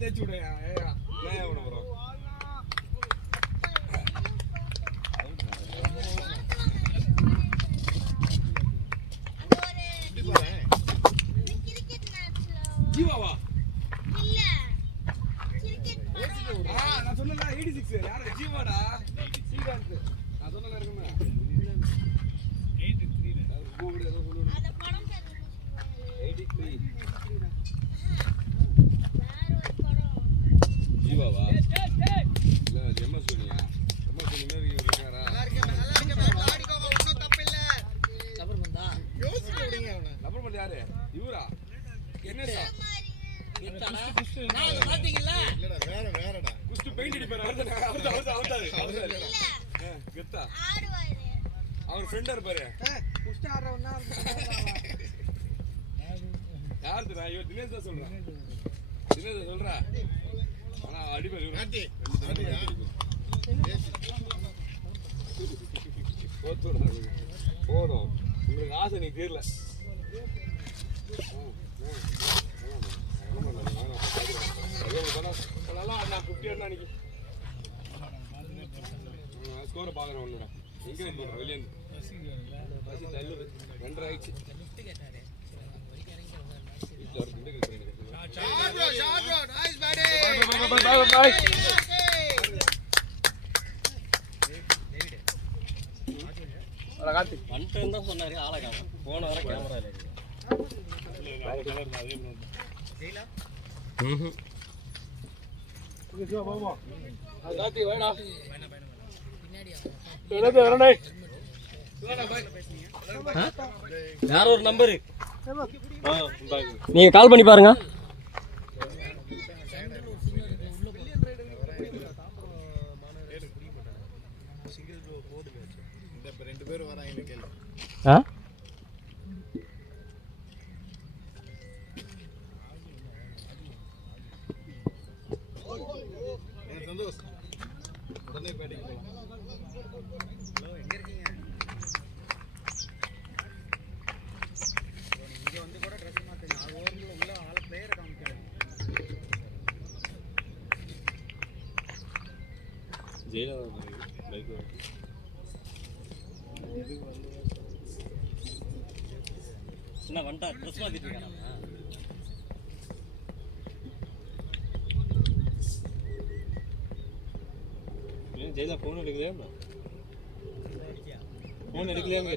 தேய்ச்சி விடுங்க. ஏன் விட போறோம்? ஜீவாவா? இல்ல. நான் சொன்னேன்ல 86 யாரு ஜீவாடா? சீகாந்த். நான் சொன்னல இருக்குமே. 83 அது கூகுள் ஏதோ சொல்லுங்க. அந்த படம் பேரு 83. வேற ஒரு படம். ஜீவாவா? இல்ல எம்எஸ் சோனியா. எம்எஸ் சோனி மாதிரி இருக்காரா? நல்லா இருக்கு ஆடிக்கோங்க ஒண்ணும் தப்பு இல்ல. லப்பர் பந்தா. யோசிச்சு விடுங்க அவன. லப்பர் பந்த யாரு? இவரா? என்னடா? நான் பாத்தீங்கல? இல்லடா வேறடா. குஸ்ட் பெயிண்ட் அடிப்பாரு. அவர்தான். கெத்தா. ஆடுவாரு. அவர் ஃப்ரெண்டா இருப்பாரு. குஸ்ட் ஆடுறவனா யாருடா? இவ தினேஷ் தான் சொல்றா. தினேஷ் சொல்றா. ஆனா அடிப்பாரு இவரு. போதும். உங்களுக்கு ஆசை நீ தீரல. ஸ்கோரை பாக்குறேன் உன்னோட என்கரேஜ் பண்றேன் வெளியேந்து 2 ஆயிடுச்சு. தான் சொன்னாரு ஆளை காணும் போன வர கேமரா யார் ஒரு நம்பரு நீங்க கால் பண்ணி பாருங்க. சந்தோஷ் உடனே பேட்டிங் போலாம். எங்க இருக்கீங்க? இங்க வந்து கூட ட்ரெஸ் மாத்துங்க. ஆல் ஓவர்ல உள்ள ஆள பிளேயரை காமிக்கணும். ஜெயிலா பைக் என்ன வண்டா ட்ரெஸ் மாத்திட்டு இருக்கானே. ஜெயிலா போன் எடுக்கலையா? போன் எடுக்கலையாங்க.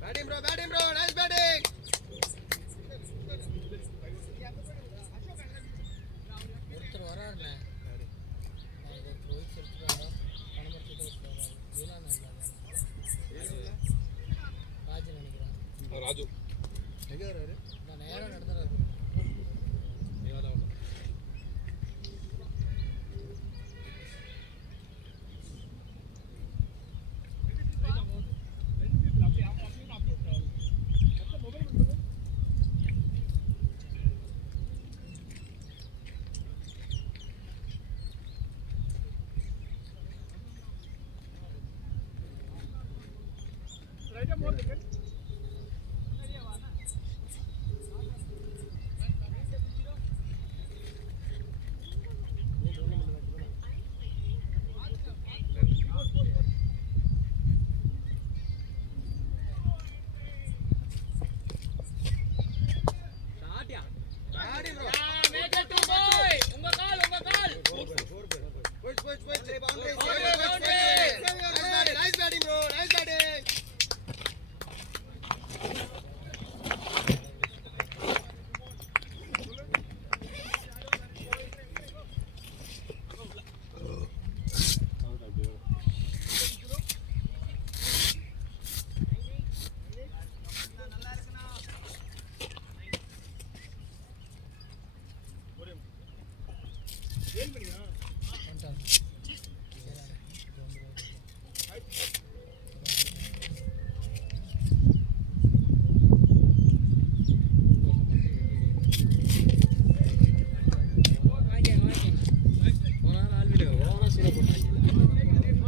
Batting bro nice batting. ஒருத்தர் வராருண்ணே. ஒருத்தர் ரோஹித் எடுத்துட்டாங்க. ராஜு நினைக்கிறேன். ராஜு எங்க வராரு? நான் நேரா நடந்துறாரு.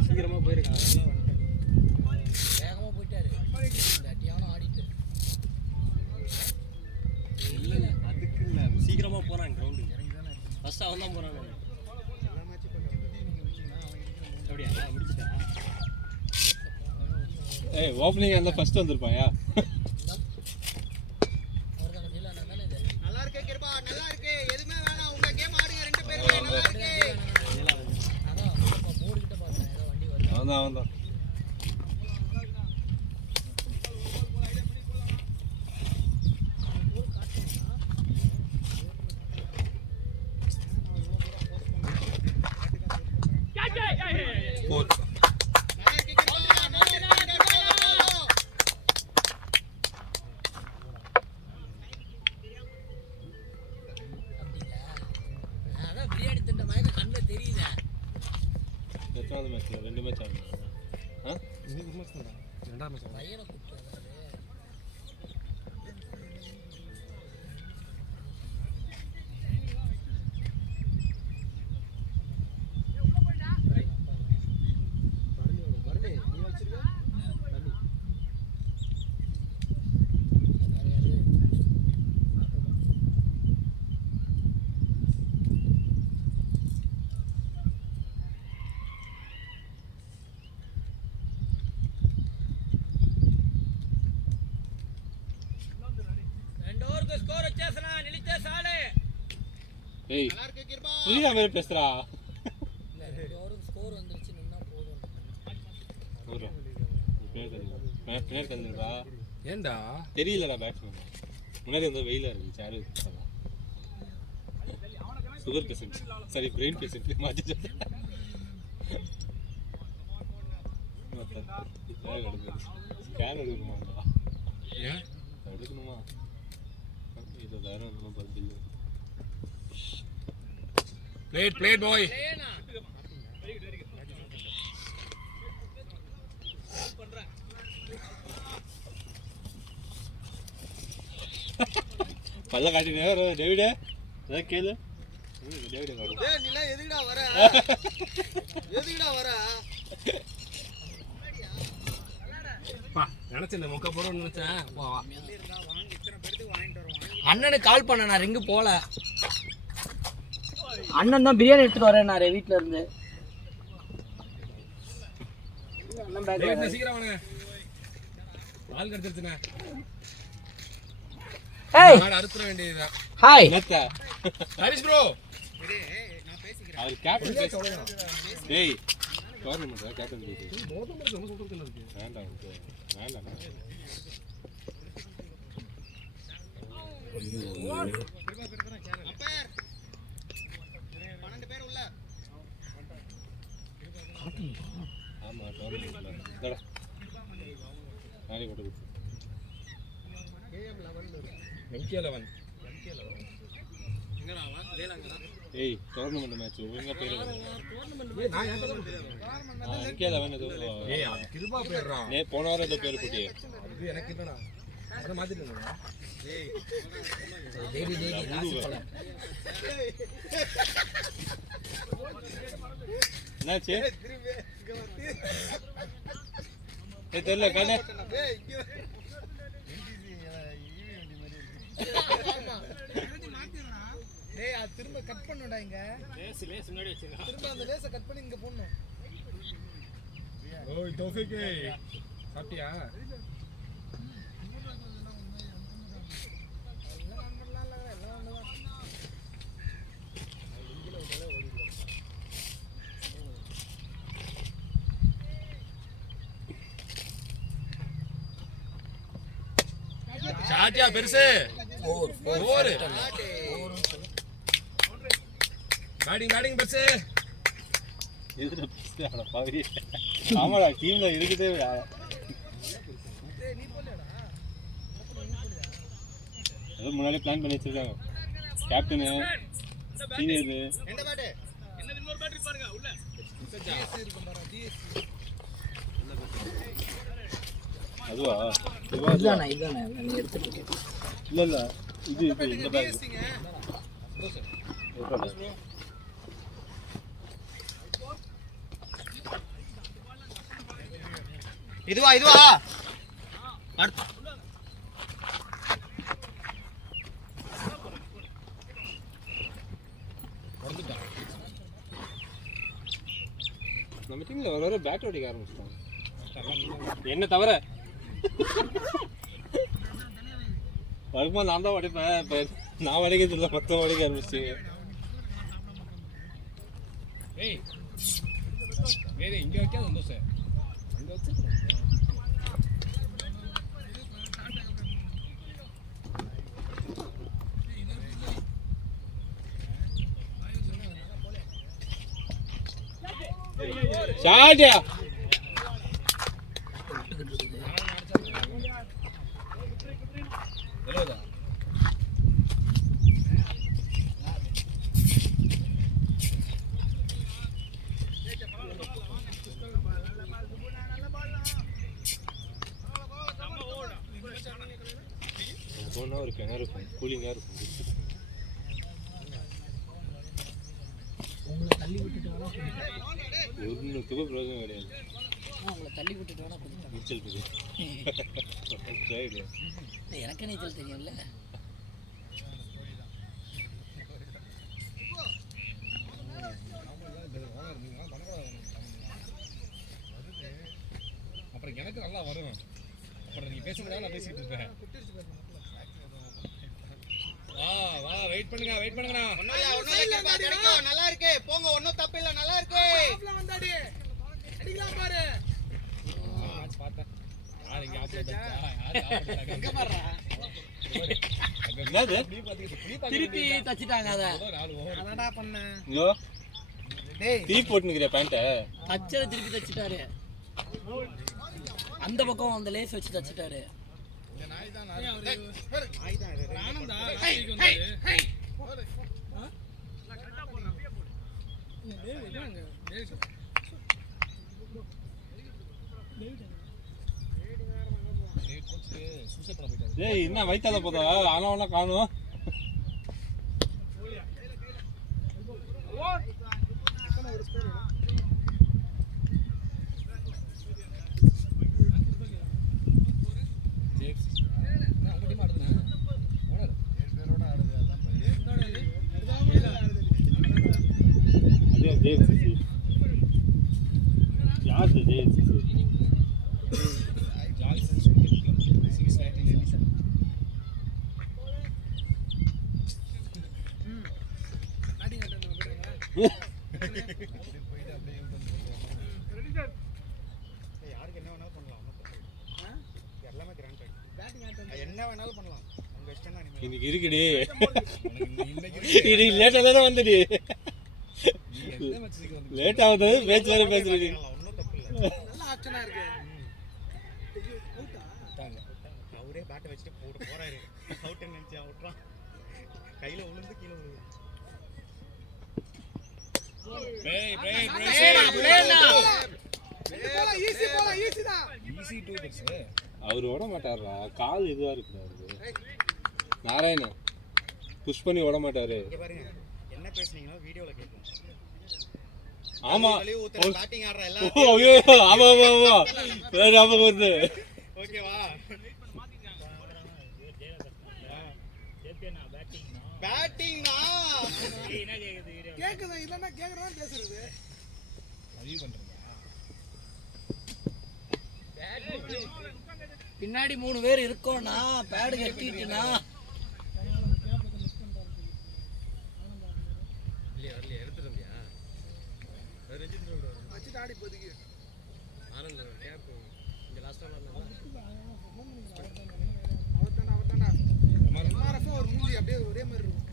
சீக்கிரமா போயிருக்காங்க. தான் போறாங்க. அப்படியா முடிச்சா? ஏய் ஓப்பனிங் அந்த ஃபர்ஸ்ட் வந்திருப்பாயா? நல்லா இருக்கு கிருபா, நல்லா இருக்கு. எதுமே வேணாம், உங்க கேம் ஆடுங்க ரெண்டு பேரும். நல்லா இருக்கு. அதான் அப்ப போர்டு கிட்ட பார்த்தேன் ஏதோ வண்டி வருது. அவன்தான் அதான் பிரியாணி தின்ற மயக்க கண்ணுல தெரியுதே. எத்தனாவது மேட்ச்? 2 மேட்ச் ஆடுது. பையனை கூப்பிட்டு வந்தாரு. ஸ்கோர் వచ్చేసనా నిలిచే సాలే. ஏய் நல்லா இருக்கு கிருபா. புரியா மேல பேசுறா? இல்ல ரெண்டு ஓவருக்கு ஸ்கோர் வந்துருச்சு நின்னா போதும். ஓரோ பேர் கண்டுடா. ஏண்டா தெரியலடா பேட்ஸ்மேன். முன்னாடி வந்து வெயிலா இருக்கு சாரு. Sugar patient. சரி பிரெயின் பேஷண்ட் மாத்தி ஸ்கேன் எடுக்கணுமா? ஏன் எடுக்கணுமா? இது வேற ஒன்றும் பதில். பிளேட் பாய். லேனா பல்ல காட்டினே டேவிட் அத கேளு. டேவிட் காடு. டேய் நீ எதுக்குடா வர? எதுக்குடா வர? பா நினைச்சேன் இந்த மொக்க போறோம்னு நினைச்சேன். வா வா. அண்ணனுக்கு கால் பண்ண நான் ரிங்கு போல. அண்ணன் தான் பிரியாணி எடுத்துட்டு வரேன்னாரு வீட்ல இருந்து. அண்ணன் டேவிட் பேக் சீக்கிரம் வாங்க. பால் கடத்துறதுனே. ஏய் நான் அறுத்துற வேண்டியதுதான். ஹாய் என்னத்த ஹரிஷ் ப்ரோ. நான் பேசிக்கிறேன். அவர் கேப்டன் டேய் டோர்னமென்ட் கேப்டன் பேசி மோதம் இருக்கு நம்ம சொல்றது என்ன இருக்கு? வேண்டாம் வேண்டாம். அப்பர் 12 பேர் உள்ள. ஆமா டோர்னமென்ட்ல டடா நாளை போட்டு கொடுத்து கேஎம் 11. MK11. எங்கடா வா? வேளாங்கடா. ஏய் டோர்னமென்ட் மேட்ச் ஒழுங்கா பேரு ஏய் நான் ஏன்டா போறேன்? MK11 ஏதோ ஏய் அது கிருபா பேர்றா. போன வாரம் ஏதோ பேர் போட்டியே. அது எனக்கு இல்லடா. அத மாத்திட்டேன்டா. டேய் தேவி ராசி போல. என்னாச்சு? திரும்பி இங்க வந்து. ஏய் தெரியல காணே. டேய் இங்க வா. ஆமா. டேய் அது திரும்ப கட் பண்ணுடா இங்க. லேஸ் முன்னாடி வச்சிருக்கா. திரும்ப அந்த லேஸை கட் பண்ணி இங்க போடணும். ஓய் தௌஃபிக் சாப்பிட்டியா? சாட்டியா பெருசு ஓவர் பேட்டிங் பெருசு. எதுல பேசுறா பாவி? ஆமாடா டீம்ல இருக்குதே. ஏதோ முன்னாடி பிளான் பண்ணி வச்சிருக்காங்க. கேப்டனு சீனியர் எந்த பேட்? என்னது இன்னொரு பேட்டரி பாருங்க உள்ள. டிஎஸ்சி இருக்கும் பாரு டிஎஸ்சி. அதுவா இதானே நீ எடுத்துட்டு இருக்க. இல்ல இது இந்த பேக் டிஎஸ்சிங்க. இதுவா அடுத்து வந்துட்டா நம்ம டீம்ல வர வர பேட் ஓடிக்க ஆரம்பிச்சிட்டாங்க. என்ன தவிர வரும்போது நான் தான் உடைப்பேன். இப்போ நான் உடைக்கிறது இல்லை, மொத்தம் உடைக்க ஆரம்பிச்சிட்டீங்க. ஏய் வேற இங்க வைக்காத சந்தோஷம் அங்க வச்சு ஷாட்யா போனால் ஒரு கிணறு இருக்கும், கூலிங்காக இருக்கும். உங்களை தள்ளி விட்டுட்டு வேணா குதிப்பேன். ஒன்றுத்துக்கும் பிரயோஜனம் கிடையாது. உங்களை தள்ளி விட்டுட்டு வேணா குதிப்பேன். நீச்சல் தெரியும். எனக்கு நீச்சல் தெரியும்ல. அப்புறம் எனக்கு நல்லா வரும். அப்புறம் நீ பேசுறதால நான் பேசிட்டு இருப்பேன். வா வெயிட் பண்ணுங்கண்ணா. நல்லா இருக்கு போங்க, ஒன்னும் தப்பு இல்ல, நல்லா இருக்கு. வந்தாடி அடிக்கலாம் பாரு. மேட்ச் பார்த்தேன். யார் இங்க ஆப்ல யார் எங்க பாறா? என்னது திருப்பி தச்சிட்டாங்க. அத 4 ஓவர் என்னடா பண்ண? ஐயோ டேய் டீ போட்டுங்கற பேண்ட்ட தச்சத திருப்பி தச்சிட்டாரு. அந்த பக்கம் அந்த லேஸ் வச்சு தச்சிட்டாரு. இந்த நாய் தான் ஆனந்தா லாஸ்ட்க்கு வந்தாரு. கரெக்ட்டா போறா அப்படியே போடு. டேய் என்னங்க டேய் கோச்சு சூசைட் பண்ண போயிட்டாரு. டேய் என்ன வயித்தால போதா ஆனவனா காணோம். JFCC याद है JFCC ஜாக்சன் கிரிக்கெட் கிளப் 61987 ஆடிங்க அட்டெண்ட் பண்ணுங்க போயிடு அப்படியே ரெடி சார் யாருக்கு என்ன வேணாலும் பண்ணலாம் எல்லாமே கிராண்ட் பேட்டிங் அட்டெண்ட் என்ன வேணாலும் பண்ணலாம் உங்க இஷ்டம் தான். இன்னைக்கு இருக்குடி இன்னைக்கு லேட்டா தான வந்துடி லேட் ஆகுது பேச்சு வேற பேசுறீங்க. ஒன்னும் தப்பு இல்ல, நல்ல ஆப்ஷனா இருக்கு. அவரே பேட் வச்சுட்டு போறாரு. அவுட் நினைச்சா விட்டுறான், கையில விழுந்து கீழே விழுது. அவரு ஓட மாட்டாரா, கால் இதுவா இருக்கு. நாராயண புஷ் பண்ணி ஓட மாட்டாரு. பாருங்க என்ன பேசுனீங்களோ வீடியோல கேட்கும். ஆமா பேட்டிங் ஆடுற எல்லாம் ஐயோ ஆமா ஆமா ஆமா வேற ஞாபகம் வருது. ஓகேவா பேட்டிங்னா என்ன கேக்குது இல்லன்னா கேக்குறதா பேசுறது பதிவு பண்றீங்க. பின்னாடி 3 பேர் இருக்கோம்னா பேடு கட்டிட்டுனா இல்ல வரல எடுத்துறீங்க. ரஞ்சித் ப்ரோ வச்சிட்டு ஆடி போதிக்கு ஆனந்த கேப் இங்க லாஸ்ட் ஆனா அவர்தானா எம்ஆர்எஃப் ஒரு மூஞ்சி அப்படியே ஒரே மாதிரி இருக்கும்.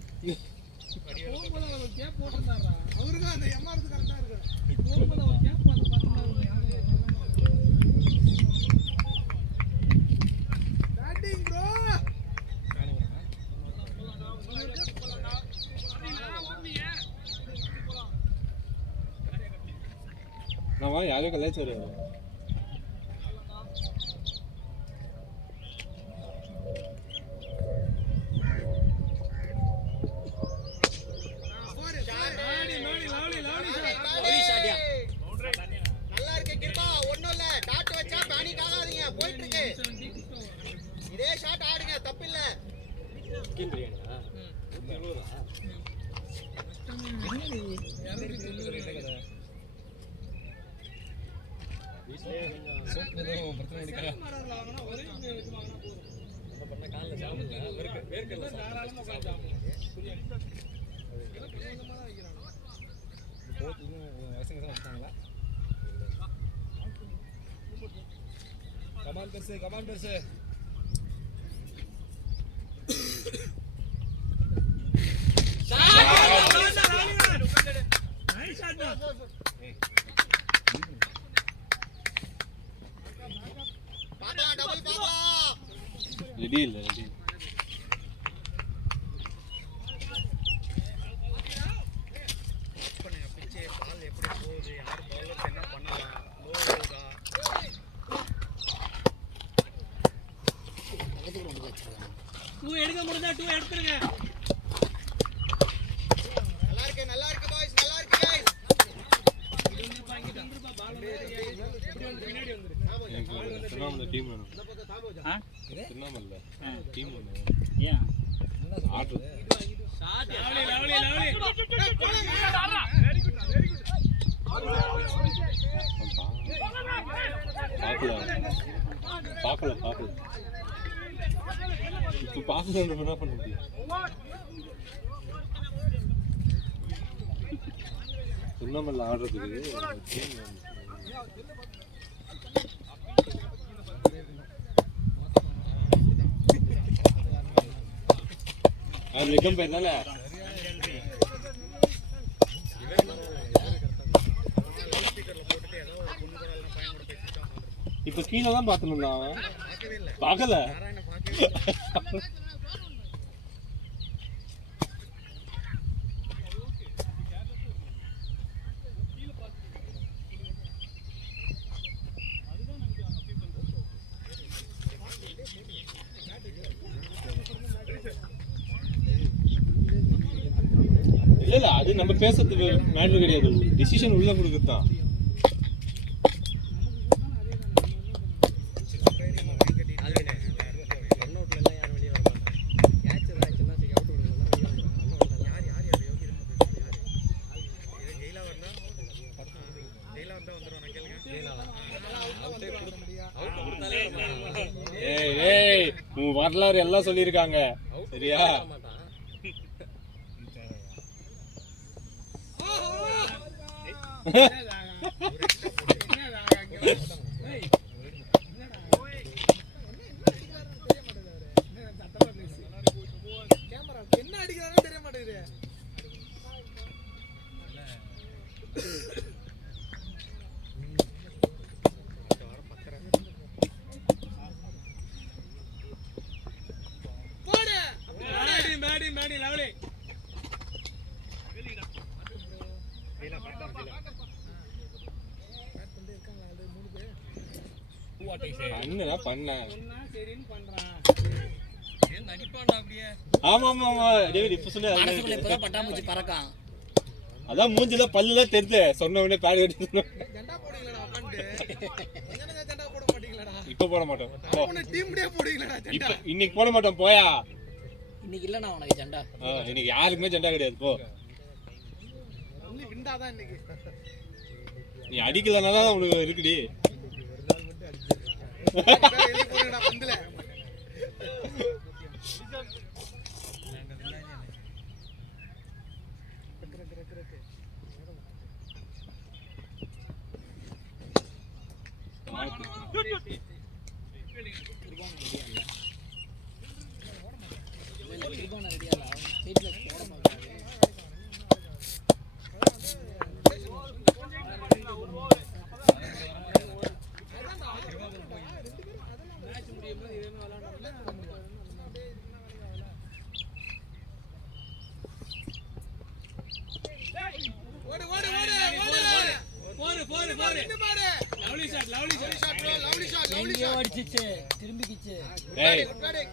போகும்போது அவர் கேப் போட்டுருந்தாரா, அவருக்கு அந்த எம்ஆர்எஃப் கரெக்டா இருக்கு. போகும்போது அவர் கேப் பார்த்து பேட்டிங் ப்ரோ நம்ம யாரோ கலாய்ச்சி வருவாரு. நல்லா இருக்கு கிருபா, ஒண்ணும் இல்ல. டாட் வச்சா பேனிக் ஆகாதீங்க, போயிட்டு இருக்கு. இதே ஷாட் ஆடுங்க, தப்பு இல்ல. சிக்கன் பிரியாணியா? கமான் பெருசு கமான் பெருசு ரெடி இல்லை ரெடி பால் எப்படி போகுது யார் பவுலர்ஸ் என்ன பண்ணலாம் லோ போகுதா எடுக்க முடிஞ்சா 2 எடுத்துருங்க. நல்லா இருக்கு பாய்ஸ் நல்லா இருக்கு गाइस திருவண்ணாமலை டீம் வேணும் திருவண்ணாமலை டீம் வேணும் ஏன் ஆர்டர் பார்க்கல இப்போ பார்க்கல என்ன பண்ண முடியும் திருவண்ணாமலை ஆர்டர் இருக்குது டீம் வேணும் அது நிக்கம் பேர் தானே இப்ப கீழே தான் பார்த்துருந்தா அவன் பார்க்கல இல்ல அது நம்ம பேசுறதுக்கு மேட்டர் கிடையாது டிசிஷன் உள்ள கொடுக்குறது தான் ஏய் உன் வரலாறு எல்லாம் சொல்லியிருக்காங்க சரியா என்ன அடிக்கிறானே தெரிய மாட்டேங்குது அதான் மூஞ்சில பல்லுல தெரிஞ்ச சொன்ன உடனே பேட் கட்டி இப்ப போட மாட்டோம் இன்னைக்கு போட மாட்டோம் போயா இன்னைக்கு இல்ல நான் உனக்கு ஜெண்டா இன்னைக்கு யாருக்குமே ஜெண்டா கிடையாது போ நீ அடிக்கலனாதான் உனக்கு இருக்குடி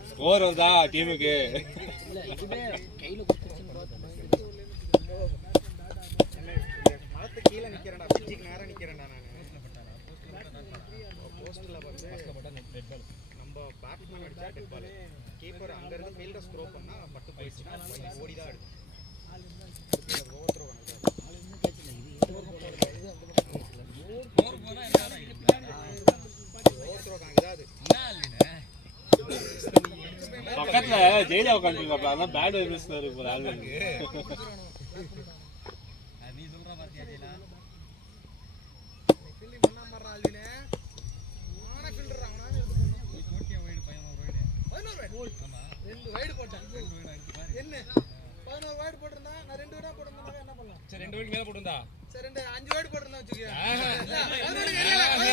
ஸ்கோர் வந்தா டீமுக்கு மரத்து கீழே நிக்கிறேன்டா பிச்சுக்கு நேரா நிக்கிறேன்டா நான் போஸ்ட்ல வந்து நம்ம பேட்ஸ்மேன் அடிச்சா டெட் பால் கீப்பர் அங்க இருந்து ஃபீல்டர் ஸ்க்ரோ பண்ணா பட்டு போயிடுச்சுன்னா ஓடி தான் எடுக்கும் பக்கத்துல ஜெயிலா உட்காந்துருக்காப்ல, அதான் பேட் வைப்ரேஷன் இருக்கு ஆள். நீ சொல்ற பாத்தியா ஜெயிலா ஃபீல்டிங் பண்ணா மாறா ஆல்வினே ஆனா ஃபீல்டர் அவனா நீ போட்டியா வைடு 11 வைடு ஆமா 2 வைடு போட்டேன் 2 வைடு அடிச்சு பாரு என்ன 11 வைடு போட்டிருந்தா நான் 2 வைடா போட்டிருந்தா என்ன பண்ணலாம் சரி 2 வைடு மேல போடுடா சரி 5 வைடு போட்டிருந்தா வச்சுக்க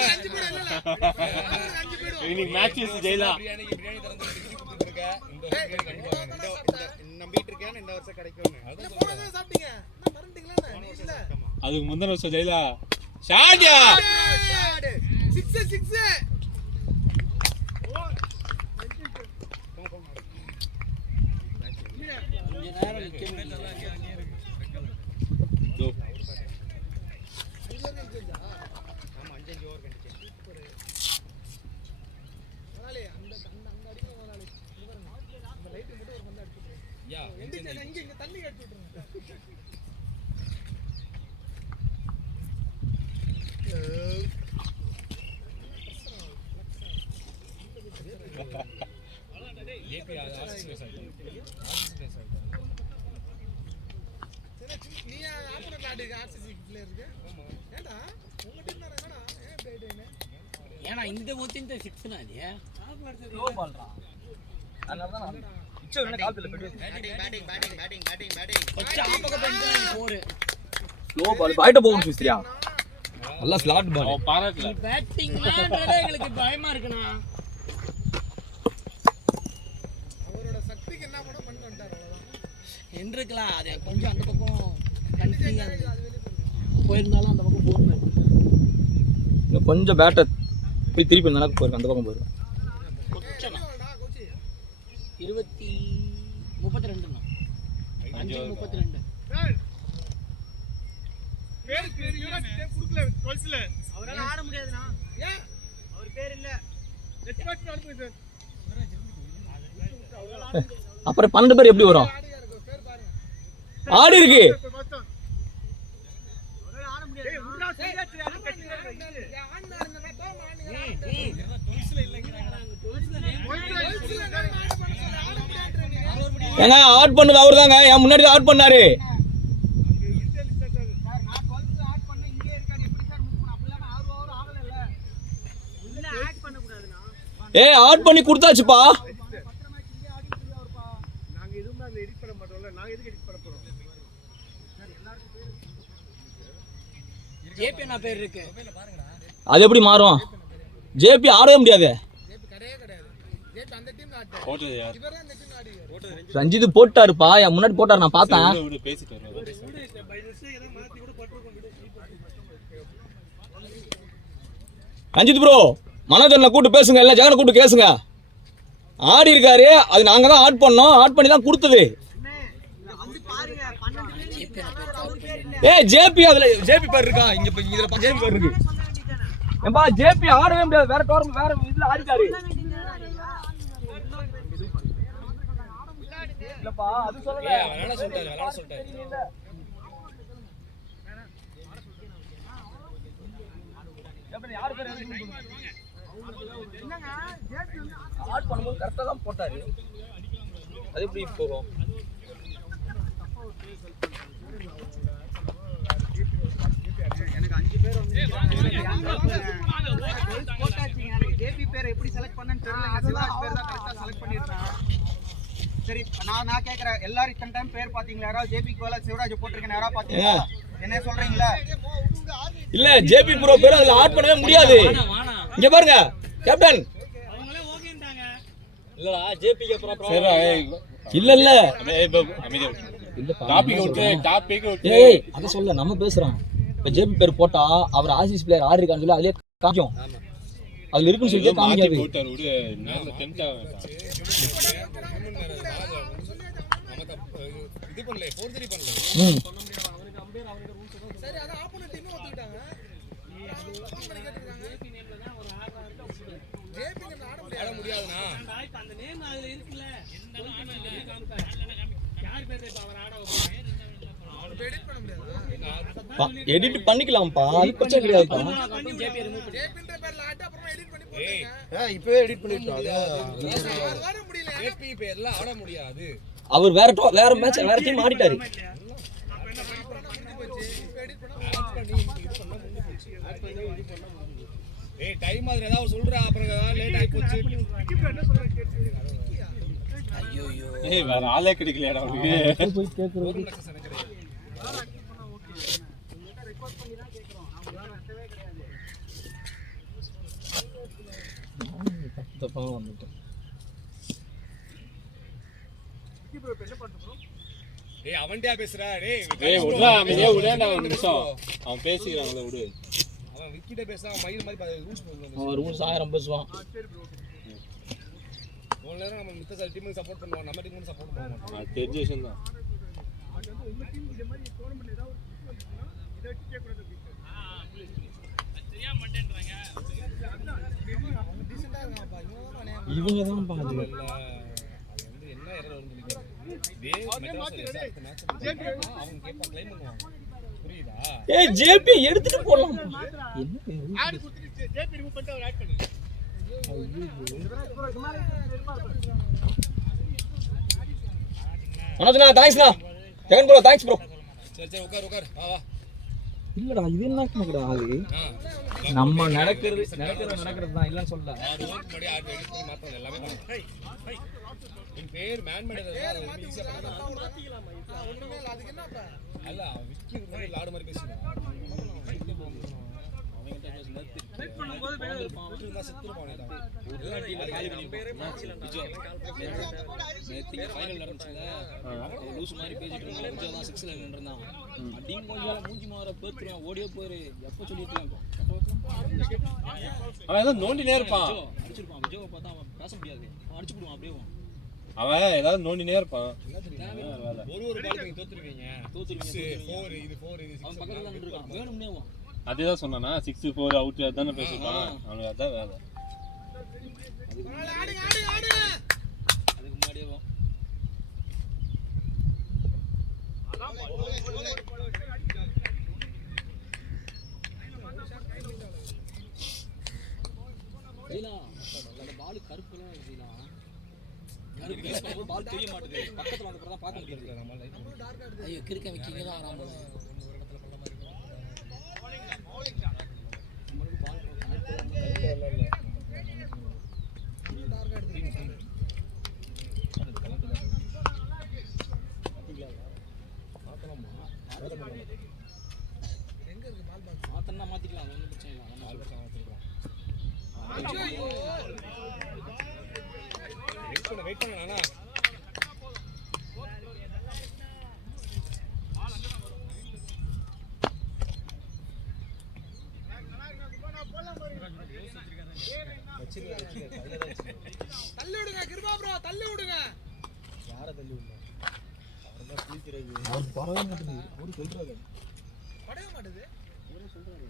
5 போடு இல்ல 5 போடு இன்னைக்கு மேட்ச் ஜெயிலா பிரியாணி தரந்து கொடுத்துட்டு இருக்க இந்த வைடு கண்டிப்பா நம்பிட்டு இருக்கேன் இந்த வருஷம் கிடைக்கும்னு இல்ல போனதே சாப்பிட்டீங்க நான் மறந்துட்டீங்களா நீ இல்ல அதுக்கு முந்தின வருஷம் ஜெயிலா ஷாட்யா 6 கொஞ்ச நேரம் நிக்க முடியல அங்கே இருக்கு தோ 5 ஆமா 5 ஓவர் கண்டிச்சேன் முதலாளி அந்த அடிக்க முதலாளி இங்க பாருங்க அந்த லைட் மட்டும் ஒரு பந்து அடிச்சு விட்டுருங்க யா இங்க தண்ணி கட்டி விட்டுருங்க ஏபி ஆர்சி ஸ்பேஸ் ஆயிடும் நீ ஆப்பனன்ட் ஆடுங்க ஆர்சிசி பிளேயருக்கு ஏண்டா உங்க டீம் தான என்னடா ஏன் இப்படி ஆயிட்டீங்க ஏனா இந்த மொத்தின் 6 னா அது ஸ்லோ பால்ரா அதனால தான் நான் இச்சோ என்ன கால்ல போய் பேட்டிங் கொஞ்சம் ஆப்பக பண்ணி போரு ஸ்லோ பால் பைட்ட போகும் சுஸ்தியா நல்ல ஸ்லாட் பால் அவன் பாராட்டல. பேட்டிங்னான்றதே எங்களுக்கு பயமா இருக்குனா அவரோட சக்திக்கு என்ன பண்ண பண்ணி வந்துட்டார் அவ்வளவுதான் என்றுக்கலாம் அது கொஞ்சம் அந்த பக்கம் கண்டினியூ அது வெளிய போயிருந்தாலும் அந்த பக்கம் போகும் இன்னும் கொஞ்சம் பேட்டை போய் திருப்பி நல்லா போயிருக்கு அந்த பக்கம் போயிருக்கு கொஞ்சம் போயிடுடா கோச்சி 32 5 32 பேர் யூனிட் குடுக்கல 12ல அவரால ஆட முடியாதுனா ஏன் அவர் பேர் இல்ல எக்ஸ்பர்ட் அனுப்புங்க சார் அப்புறம் 12 பேர் எப்படி வரும் ஆடியா இருக்கு பேர் பாருங்க ஆடி இருக்கு அவரால ஆட முடியாது ஏய் உட்ரா செஞ்சாச்சு அது கட்டில இருக்கு ஆன் ஆடுங்க போ மாடுங்க 12ல இல்லங்கறாங்க 12ல ஆட முடியாது ஏங்க அவுட் பண்ணது அவர்தாங்க என் முன்னாடி தான் அவுட் பண்ணாரு ஏய் அவுட் பண்ணி கொடுத்தாச்சுப்பா நாங்க எதுவுமே அதுல எடிட் பண்ண மாட்டோம்ல நாங்க எதுக்கு எடிட் பண்ண போறோம் ஜேபி என்ன பேர் இருக்கு அது எப்படி மாறும் ஜேபி ஆடவே முடியாது ஜேபி கிடையாது ஜேபி அந்த டீம் ஆடுறாரு போட்டது யார்? இவரே அந்த டீம் ஆடுறாரு ரஞ்சித் போட்டாருப்பா என் முன்னாடி போட்டாரு நான் பார்த்தேன் விடு, விடு, பேசிட்டு வருவாரு. பை மிஸ்டேக் ஏதோ மாத்தி கூட பட்டுறோம் ரஞ்சித் ப்ரோ மனோஜனை கூட்டு பேசுங்க எல்லாம் ஜெகனை கூட்டு பேசுங்க ஆடி இருக்காரு அது நாங்க தான் ஆட் பண்ணோம் ஆட் பண்ணி தான் கொடுத்தது ஏய் ஜேபி அதுல ஜேபி பேர் இருக்கா இங்க இதுல ஜேபி பேர் இருக்கு ஏம்பா ஜேபி ஆடவே முடியாது வேற டோர்னமெண்ட் வேற இதுல ஆடிட்டாரு இல்லப்பா அது சொல்லல விளையாட சொல்லிட்டாரு எப்படி யார் பேர் என்னங்க ஜேபி வந்து ஆட் பண்ணும்போது கரெக்ட்டா தான் போட்டாரு அது எப்படி போகும் எனக்கு 5 பேர் வந்து போட்டாச்சுங்க எனக்கு ஜேபி பேரை எப்படி செலக்ட் பண்ணேன்னு தெரியல சிவராஜ் பேர் தான் கரெக்டா செலக்ட் பண்ணிருக்கேன் சரி நான் கேக்குறேன் எல்லாரும் இத்தனை டைம் பேர் பாத்தீங்களா யாராவது ஜேபிக்கு பதிலா சிவராஜ் போட்டிருக்கேன் யாராவது பாத்தீங்களா என்ன சொல்றீங்களா இல்ல ஜேபி ப்ரோ பேர் அதுல ஆட் பண்ணவே முடியாது இங்க பாருங்க கேப்டன் அவங்களே ஓகேன்றாங்க இல்லடா ஜேபிக்கு அப்புறம் சரிடா, ஏய், இல்ல இல்ல ஏய், பாபு, அமைதியா இரு. டாபிக் விட்டு, டாபிக் விட்டு. ஏய் அத சொல்ல நம்ம பேசுறோம் இப்ப ஜேபி பேர் போட்டா அவர் ஆசிஸ் பிளேயர் ஆடி இருக்கான்னு சொல்லி அதுலயே காமிக்கும் அதுல இருக்குன்னு சொல்லி ஏதோ மாத்தி காமிக்காது போட்டாரு, விடு. நான் tempt ஆக வேண்டாம். இது பண்ணல 4-3 பண்ணல ம் சரி அத ஆப்போனன்ட் டீம் ஒத்துக்கிட்டாங்க அது ஃபோன் பண்ணி கேட்டிருக்காங்க ஜேபி நேம்ல தான் ஒரு ஜேபி நேம்ல ஆட முடியாதுனா அந்த நேம் அதுல இருக்குல்ல யார் பேர் இப்ப அவர் ஆட வைப்பாங்க எடிட் பண்ணிக்கலாம்ப்பா, அது பிரச்சனை கிடையாதுப்பா. இப்பவே எடிட் பண்ணிட்டோம். அவர் வேற மேட்ச் வேற டீம் ஆடிட்டாரு. டைம் மாதிரி ஏதாவது சொல்றா, அப்புறம் லேட் ஆகி போச்சு. ஏய் வேற ஆளே கிடைக்கலையாடா அவனுக்கு. போய் கேக்குறது தப்பா வந்துட்டேன். ஏய் அவன்டா பேசுறா. டேய் ஏய் விடுடா, அமைதியா விடுடா ஒரு நிமிஷம். அவன் பேசிக்கிறான்ல விடு. அவன் விக்கிட்ட பேசுறா, மயில் மாதிரி ரூல்ஸ் பண்ணுவான். அவன் ரூல்ஸ் 1000 பேசுவான். ஒரு நேரம் நம்ம மித்த டீமுக்கு சப்போர்ட் பண்ணுவான், நம்ம டீமுக்கு சப்போர்ட் பண்ண மாட்டோம். அது தெரிஞ்ச விஷயம் தான். இவங்க தான் பாது. என்ன எரர் வருது அவங்க கேப்பா க்ளைம் பண்ணுவாங்க. புரியுதா? ஏய் ஜேபி எடுத்துட்டு போலாம். என்ன ஆட் குடுத்துட்டு ஜேபி ரிமூவ் பண்ணிட்டு அவர் ஆட் பண்ணு. அண்ணா தேங்க்ஸ்ண்ணா. Jagan bro thanks bro. சரி உட்கார் வா வா. இல்லடா இது என்ன கணக்குடா அது? நம்ம நடக்கிறது தான் இல்லன்னு சொல்லல. 6 ஓவர் முன்னாடி ஆட் எடிட் பண்ணி மாத்தல எல்லாமே பண்ணு. என் பேர் மேன் மேடர் ஈஸியா பண்ணலாம். மாத்திக்கலாமா? ஒண்ணுமே இல்ல, அதுக்கு என்னப்பா? அல்ல விக்கி முன்னாடி லாட் மாதிரி பேசினான். அவங்கிட்ட பேசுனா ரைட் பண்ணும்போது பேர் செத்துறப்பானே. எல்லா டீம் காலி பண்ணி பேரே மாத்திக்கலாம். விஜோ நேத்து ஃபைனல் நடந்துச்சுல, லூஸ் மாதிரி பேசிட்டு இருந்தா விஜோ தான் 6ல நின்னுறான். டீம் கொஞ்சம் மூஞ்சி மாற பேத்துறான், ஓடியே போயிரு. எப்ப சொல்லிட்டேன் அவன் ஏதோ நோண்டினே இருப்பான். அடிச்சிருப்பான். விஜோவை பார்த்தா அவன் பேச முடியாது, அவன் அடிச்சு போடுவான் அப்படியே. அவன் ஏதாவது நோண்டினே இருப்பான். ஒரு பால் நீங்க தோத்துருவீங்க. 4 இது 4 இது 6. அவன் பக்கத்துல தான் நின்னுறான், வேணும்னேவா. அதேதான் சொன்னானா 6-4 அவுட் அதானே பேசிப்பான். அவனுக்கு அதான் வேலை. அதுக்கு முன்னாடியே பால் கருப்புலாம் இருக்குதா? கருப்பு பால் தெரிய மாட்டேங்குது, பக்கத்துல வந்த அப்புறம் தான் பார்க்க முடியுது. ஐயோ கிறுக்க வைக்கிங்க தான் ஆறாம் போல. மாத்தனா மாத்திக்கலாம், ஒன்றும் பிரச்சனை இல்லை. வெயிட் பண்ண நானா தள்ளி விடுங்க கிருபா ப்ரோ, தள்ளி விடுங்க. யார தள்ளி விடுங்க? அவர்தான் குளிக்கிறது. அவர் பரவ மாட்டேங்குது. அவர் சொல்றாரு படவே மாட்டேது. அவரே சொல்றாரு.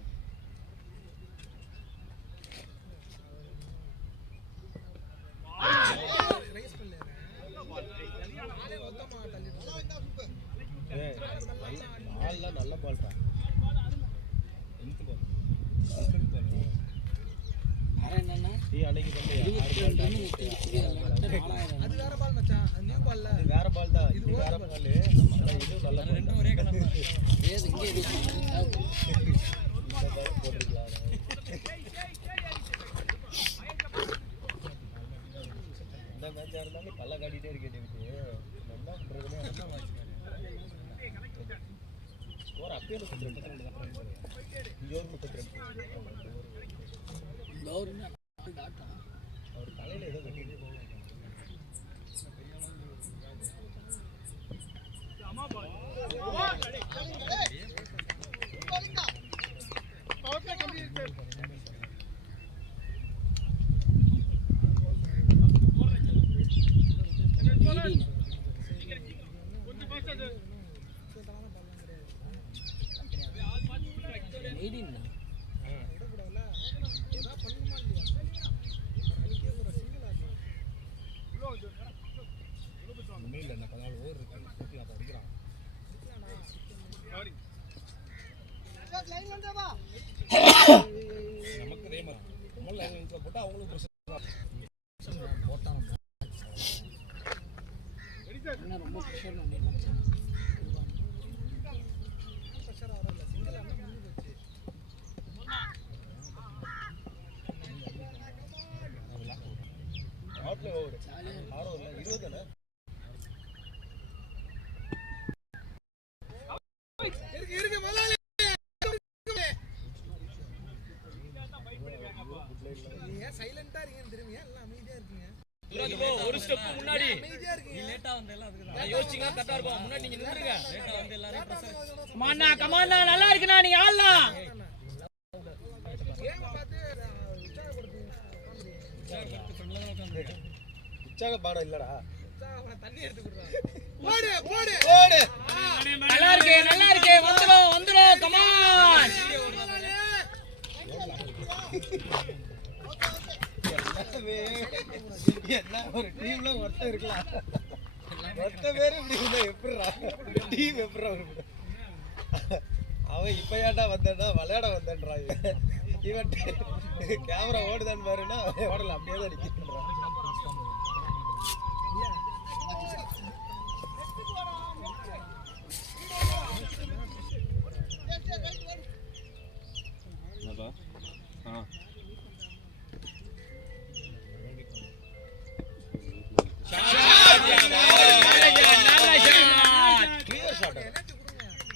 ரைஸ் பண்ணல. மொத்தமா தள்ளி விடுங்க. ஏய் பால்ல நல்ல பால் தான். எந்த பால்? என்னன்னா அன்னைக்கு அது வேற பால் மச்சான், அது நியூ பால்ல. அது வேற பால் தான், இது வேற பால். இது நல்ல பால், ரெண்டும் ஒரே கலர் தான். ஏது இங்க இருக்கு இந்த பால் போட்டுக்கலாம். இந்த மேட்ச் ஆடுறாங்க பல்ல காட்டிட்டே இருக்கே எனக்கு. என்ன பண்றதுன்னு என்ன மேட்ச் ஸ்கோர் அப்பே 32 அப்புறம் இங்க ஒரு 32 லோர்னா டாட்டா அவர் தலையில ஏதோ கட்டிட்டு போவாங்க. அம்மா பால் பவர் பிளே கம்ப்ளீட். கொஞ்சம் பாஸ் அது சுத்தமான பால் கிடையாது. மெய்டின் இடக்கூடாதுல ஏதா பண்ணுமா இல்லையா? அடிக்கே ஒரு சிங்கிள் ஆடணும். உள்ள என்ன 14 ஓவர் இருக்கு, 140 அடிக்கிறான். நமக்கு அதே மாதிரி நம்ம லைன்ல போட்டா அவங்களுக்கு பிரச்சனை போட்டான் ரொம்ப ப்ரெஷர் பண்ணி ஆட்ல ஓவர் 6 இல்ல 20 தானே இருக்கு முதலாளி நீங்க சைலண்டா இருக்கீங்க திரும்பியா எல்லாம் அமைதியா இருக்கீங்க ஒரு ஸ்டெப் முன்னாடி அமைதியா இருக்கீங்க லேட்டா வந்த எல்லாம் அதுக்கு நான் யோசிச்சீங்கன்னா கரெக்டா இருக்கும் முன்னாடி நீங்க நின்னுங்க லேட்டா வந்து எல்லாரும் ப்ரெஷர் கமாண்ணா நல்லா இருக்குண்ணா நீங்க ஆடலாம் கேம் பார்த்து ஃப்ரெண்ட்ல தான் உட்கார்ந்து உற்சாக பாடம் இல்லடா தண்ணி எடுத்து குடுறா போடு போடு நல்லா இருக்கே வந்துரும் கமான் என்ன ஒரு டீம்ல ஒருத்தன் இருக்கலாம் ஒருத்த பேரு இப்படி இருந்தா எப்படிடா டீம் எப்படிடா இருக்கு அவன் இப்ப ஏன்டா வந்தேன்னா விளையாட வந்தேன்றா இவன் கேமரா ஓடுதான்னு பாருன்னா ஓடல அப்படியே தான் நிக்கிறான்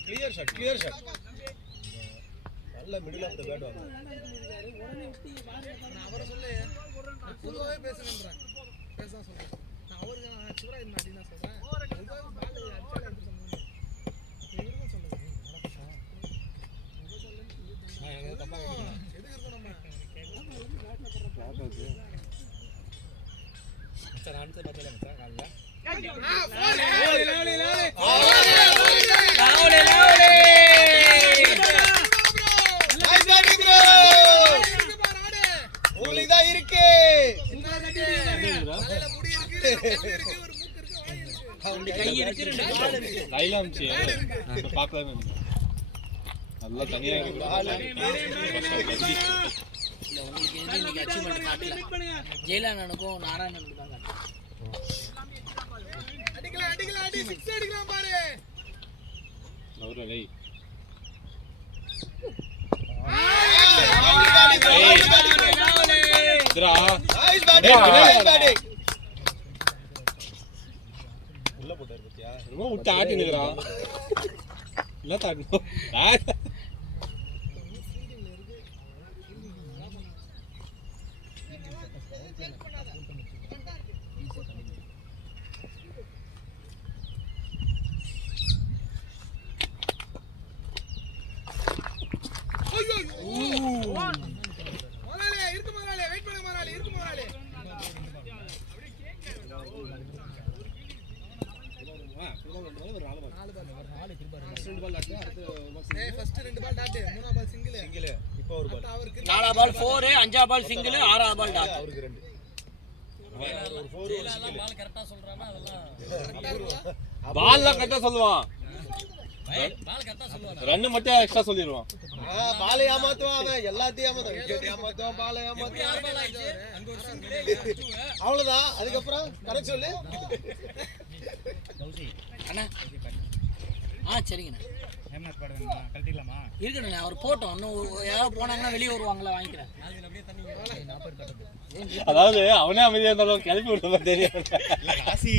கிளியர் ஷாட் நல்ல மிடில் ஆஃப் தி பேட் வாங்க நான் அவரை சொல்ல நான் பொதுவாவே பேசுறேன்றேன் பேசதான் சொல்றேன் நான் அவருக்கு நான் சுரா இந்த அடி நான் சொல்றேன் பொதுவாவே பால் அடிச்சால எடுத்து சொன்னேன் இவரும் சொல்லுங்க நான் எங்க தப்பா எதுக்கு இருக்கோம் நம்ம சார் ஆன்சர் பார்த்தல சார் கால்ல உங்களுக்குதான் இருக்கு கை இருக்கு ரெண்டு கால் இருக்கு லைலாம்ச்சி பார்க்கலாமே நல்லா தனியா இல்ல உங்களுக்கு எது இன்னைக்கு அச்சீவ்மென்ட் காட்டல ஜெயலலிதானுக்கும் நாராயணனுக்கும் தான் காட்டல அடிக்கலாம் அடி 6 அடிக்கலாம் பாரு அவரே லை இதரா நைஸ் பேட்டிங் உள்ள போட்டாரு பத்தியா என்னமோ விட்டு ஆட்டி நிக்கிறா இல்ல தாட்டணும் முதலாளி இருக்கு முதலாளி வெயிட் பண்ணுங்க முதலாளி இருக்கு முதலாளி first 2 ball dot 3 ball single இப்போ ஒரு பால் அவருக்கு 4 பால் 4 5 பால் சிங்கிள் 6 பால் டாட் அவருக்கு 2 ஒரு 4 ஒரு சிங்கிள் பால் கரெக்ட்டா சொல்றானா அதெல்லாம் பால்ல கரெக்டா சொல்லுவான் பால் கரெக்ட்டா சொல்லுவானா ரன் மட்டும் எக்ஸ்ட்ரா சொல்லிடுவான் பால் ஏமாத்துவான் அவன் எல்லாத்தையும் ஏமாத்துவான் விக்கெட் ஏமாத்துவான் பால் ஏமாத்துவான் 6 பால் ஆயிடுச்சு அங்க ஒரு சிங்கிள் அவ்வளவுதான் அதுக்கப்புறம் கரெக்ட் சொல்லு அண்ணா சரிங்கண்ணா ஹேமநாத் பாடுறேன்னா கழட்டிடலாமா இருக்கணுண்ணே அவர் போட்டோம் இன்னும் யாராவது போனாங்கன்னா வெளியே வருவாங்களா வாங்கிக்கிறேன் அதாவது அவனே அமைதியா இருந்தாலும் கிளப்பி விடுற தெரியும் காசி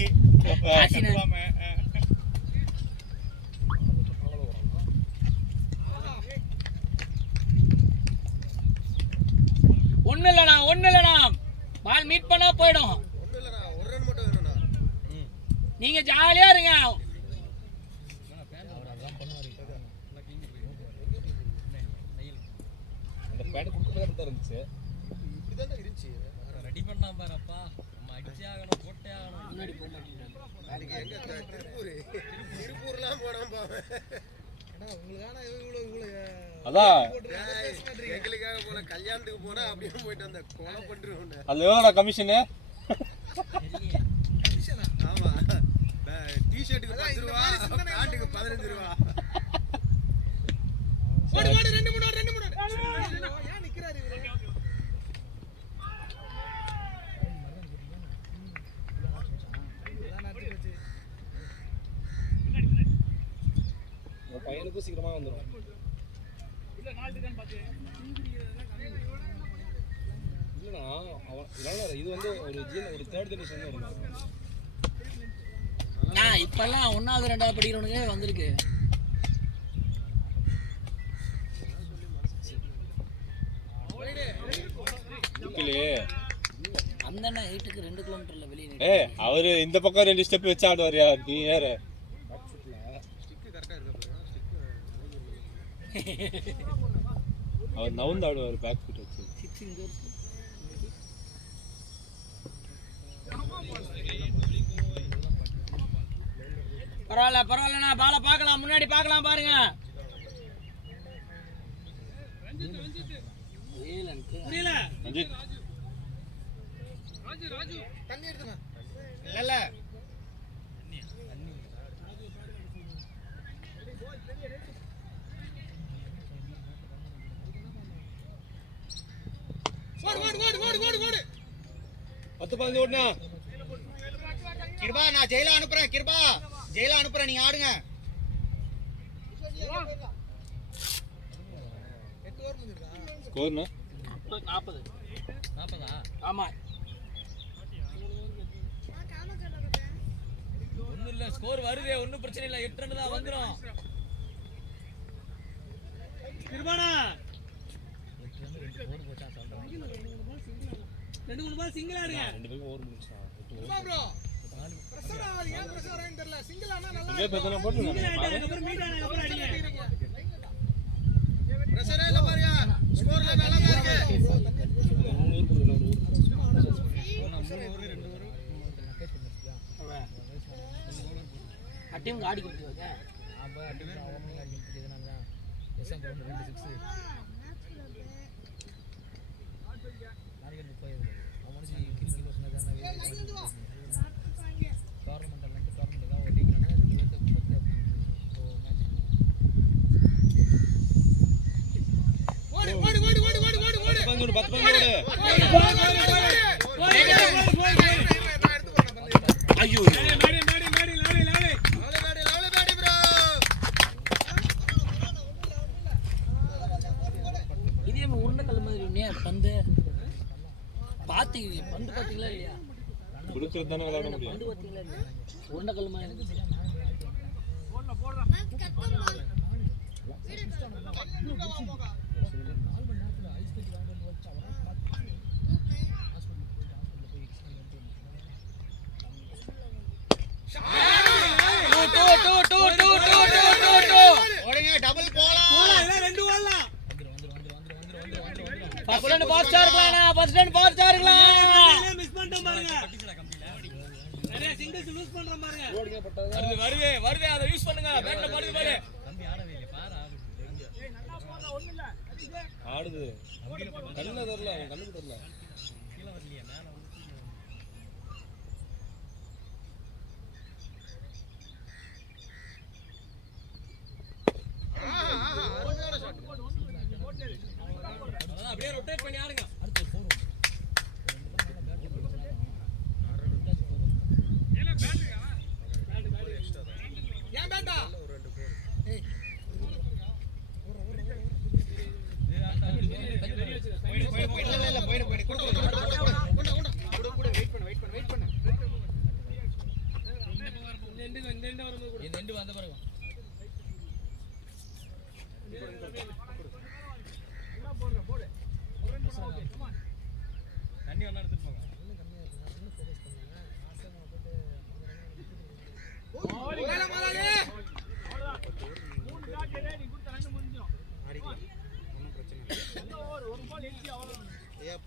ஒண்ணு இல்லண்ணா பால் மீட் பண்ணா போயிடும் ஒண்ணும் இல்லடா ஒரு ரன் மட்டும் வேணும்டா நீங்க ஜாலியா இருங்க அந்த பேட் குடுக்கறது தான் இருந்துச்சு இப்படிதான் இருந்துச்சு ரெடி பண்ணலாம் பாருப்பா நம்ம அடிச்சே ஆகணும் போட்டே ஆகணும் முன்னாடி போக மாட்டேங்கிறாங்க எங்க திருப்பூர்லாம் போறான் பாவன் உங்களுக்கான இவ்வளவு அதான் எங்களுக்காக போல கல்யாணத்துக்கு போனா அப்படியே போயிட்டு அந்த கொலை பண்றோம் அதுல எவ்வளோடா கமிஷனு ஆமா டி-ஷர்ட்டுக்கு 10 ரூபா பேண்ட்டுக்கு 15 ரூபா பையனுக்கும் சீக்கிரமா வந்துடும். இல்லைண்ணா அவன் இது வந்து ஒரு தேர்ட் ஜெனரேஷன் வரும். இப்பெல்லாம் 1வது 2வது படிக்கிறவனுங்க வந்திருக்கு. அந்த 8க்கு 2 கிலோமீட்டர்ல வெளியே. அவரு இந்த பக்கம் 2 ஸ்டெப் வச்சு ஆடுவாரியா? நீ வேற அவர் நவுந்து ஆடுவார் பேக் ஃபுட் வச்சு. பரவாயில்லண்ணா, பாலை பார்க்கலாம், முன்னாடி பார்க்கலாம் பாருங்க. இல்ல ஓடுனா கிருபா, நான் ஜெயிலா அனுப்புறேன். கிருபா, ஜெயிலா அனுப்புறேன், நீங்க ஆடுங்க. ஸ்கோர்னா 40. ஆமா, ஒன்றும் இல்லை, ஸ்கோர் வருதே, ஒன்றும் பிரச்சனை இல்லை. 8 ரன் தான் வந்துடும். கிருபானா 2-3 பால் சிங்கிள் ஆடுங்க. 2 பேரும் ஓவர் முடிச்சான். டீமுக்கு ஆடி கொடுத்துருவாங்க. ஐயோ, இதே உருண்டைக்கல் மாதிரி பந்து பாத்தீங்க, பந்து பாத்தீங்களா இல்லையா? கொடுக்கறது தானே விளையாட முடியும். பந்து பாத்தீங்களா இல்லையா? உருண்டைக்கல் மாதிரி டபுள் போலாம். ஃபர்ஸ்ட் ரன் ஃபாஸ்டா இருக்கலாம். ஃபர்ஸ்ட் ரன் ஃபாஸ்டா இருக்கலாம். மிஸ் பண்ணிட்டோம் பாருங்க. நிறைய சிங்கிள்ஸ் லூஸ் பண்றோம் பாருங்க. வருது அதை யூஸ் பண்ணுங்க. பேட்ல படுது பாரு. ஆடுது கண்ணுல தெரியல, அவன் கண்ணுக்கு தெரியல. அப்படியே ரொட்டேட் பண்ணி ஆடுங்க. தண்ணி ஒண்ணா எடுத்துட்டு போங்க.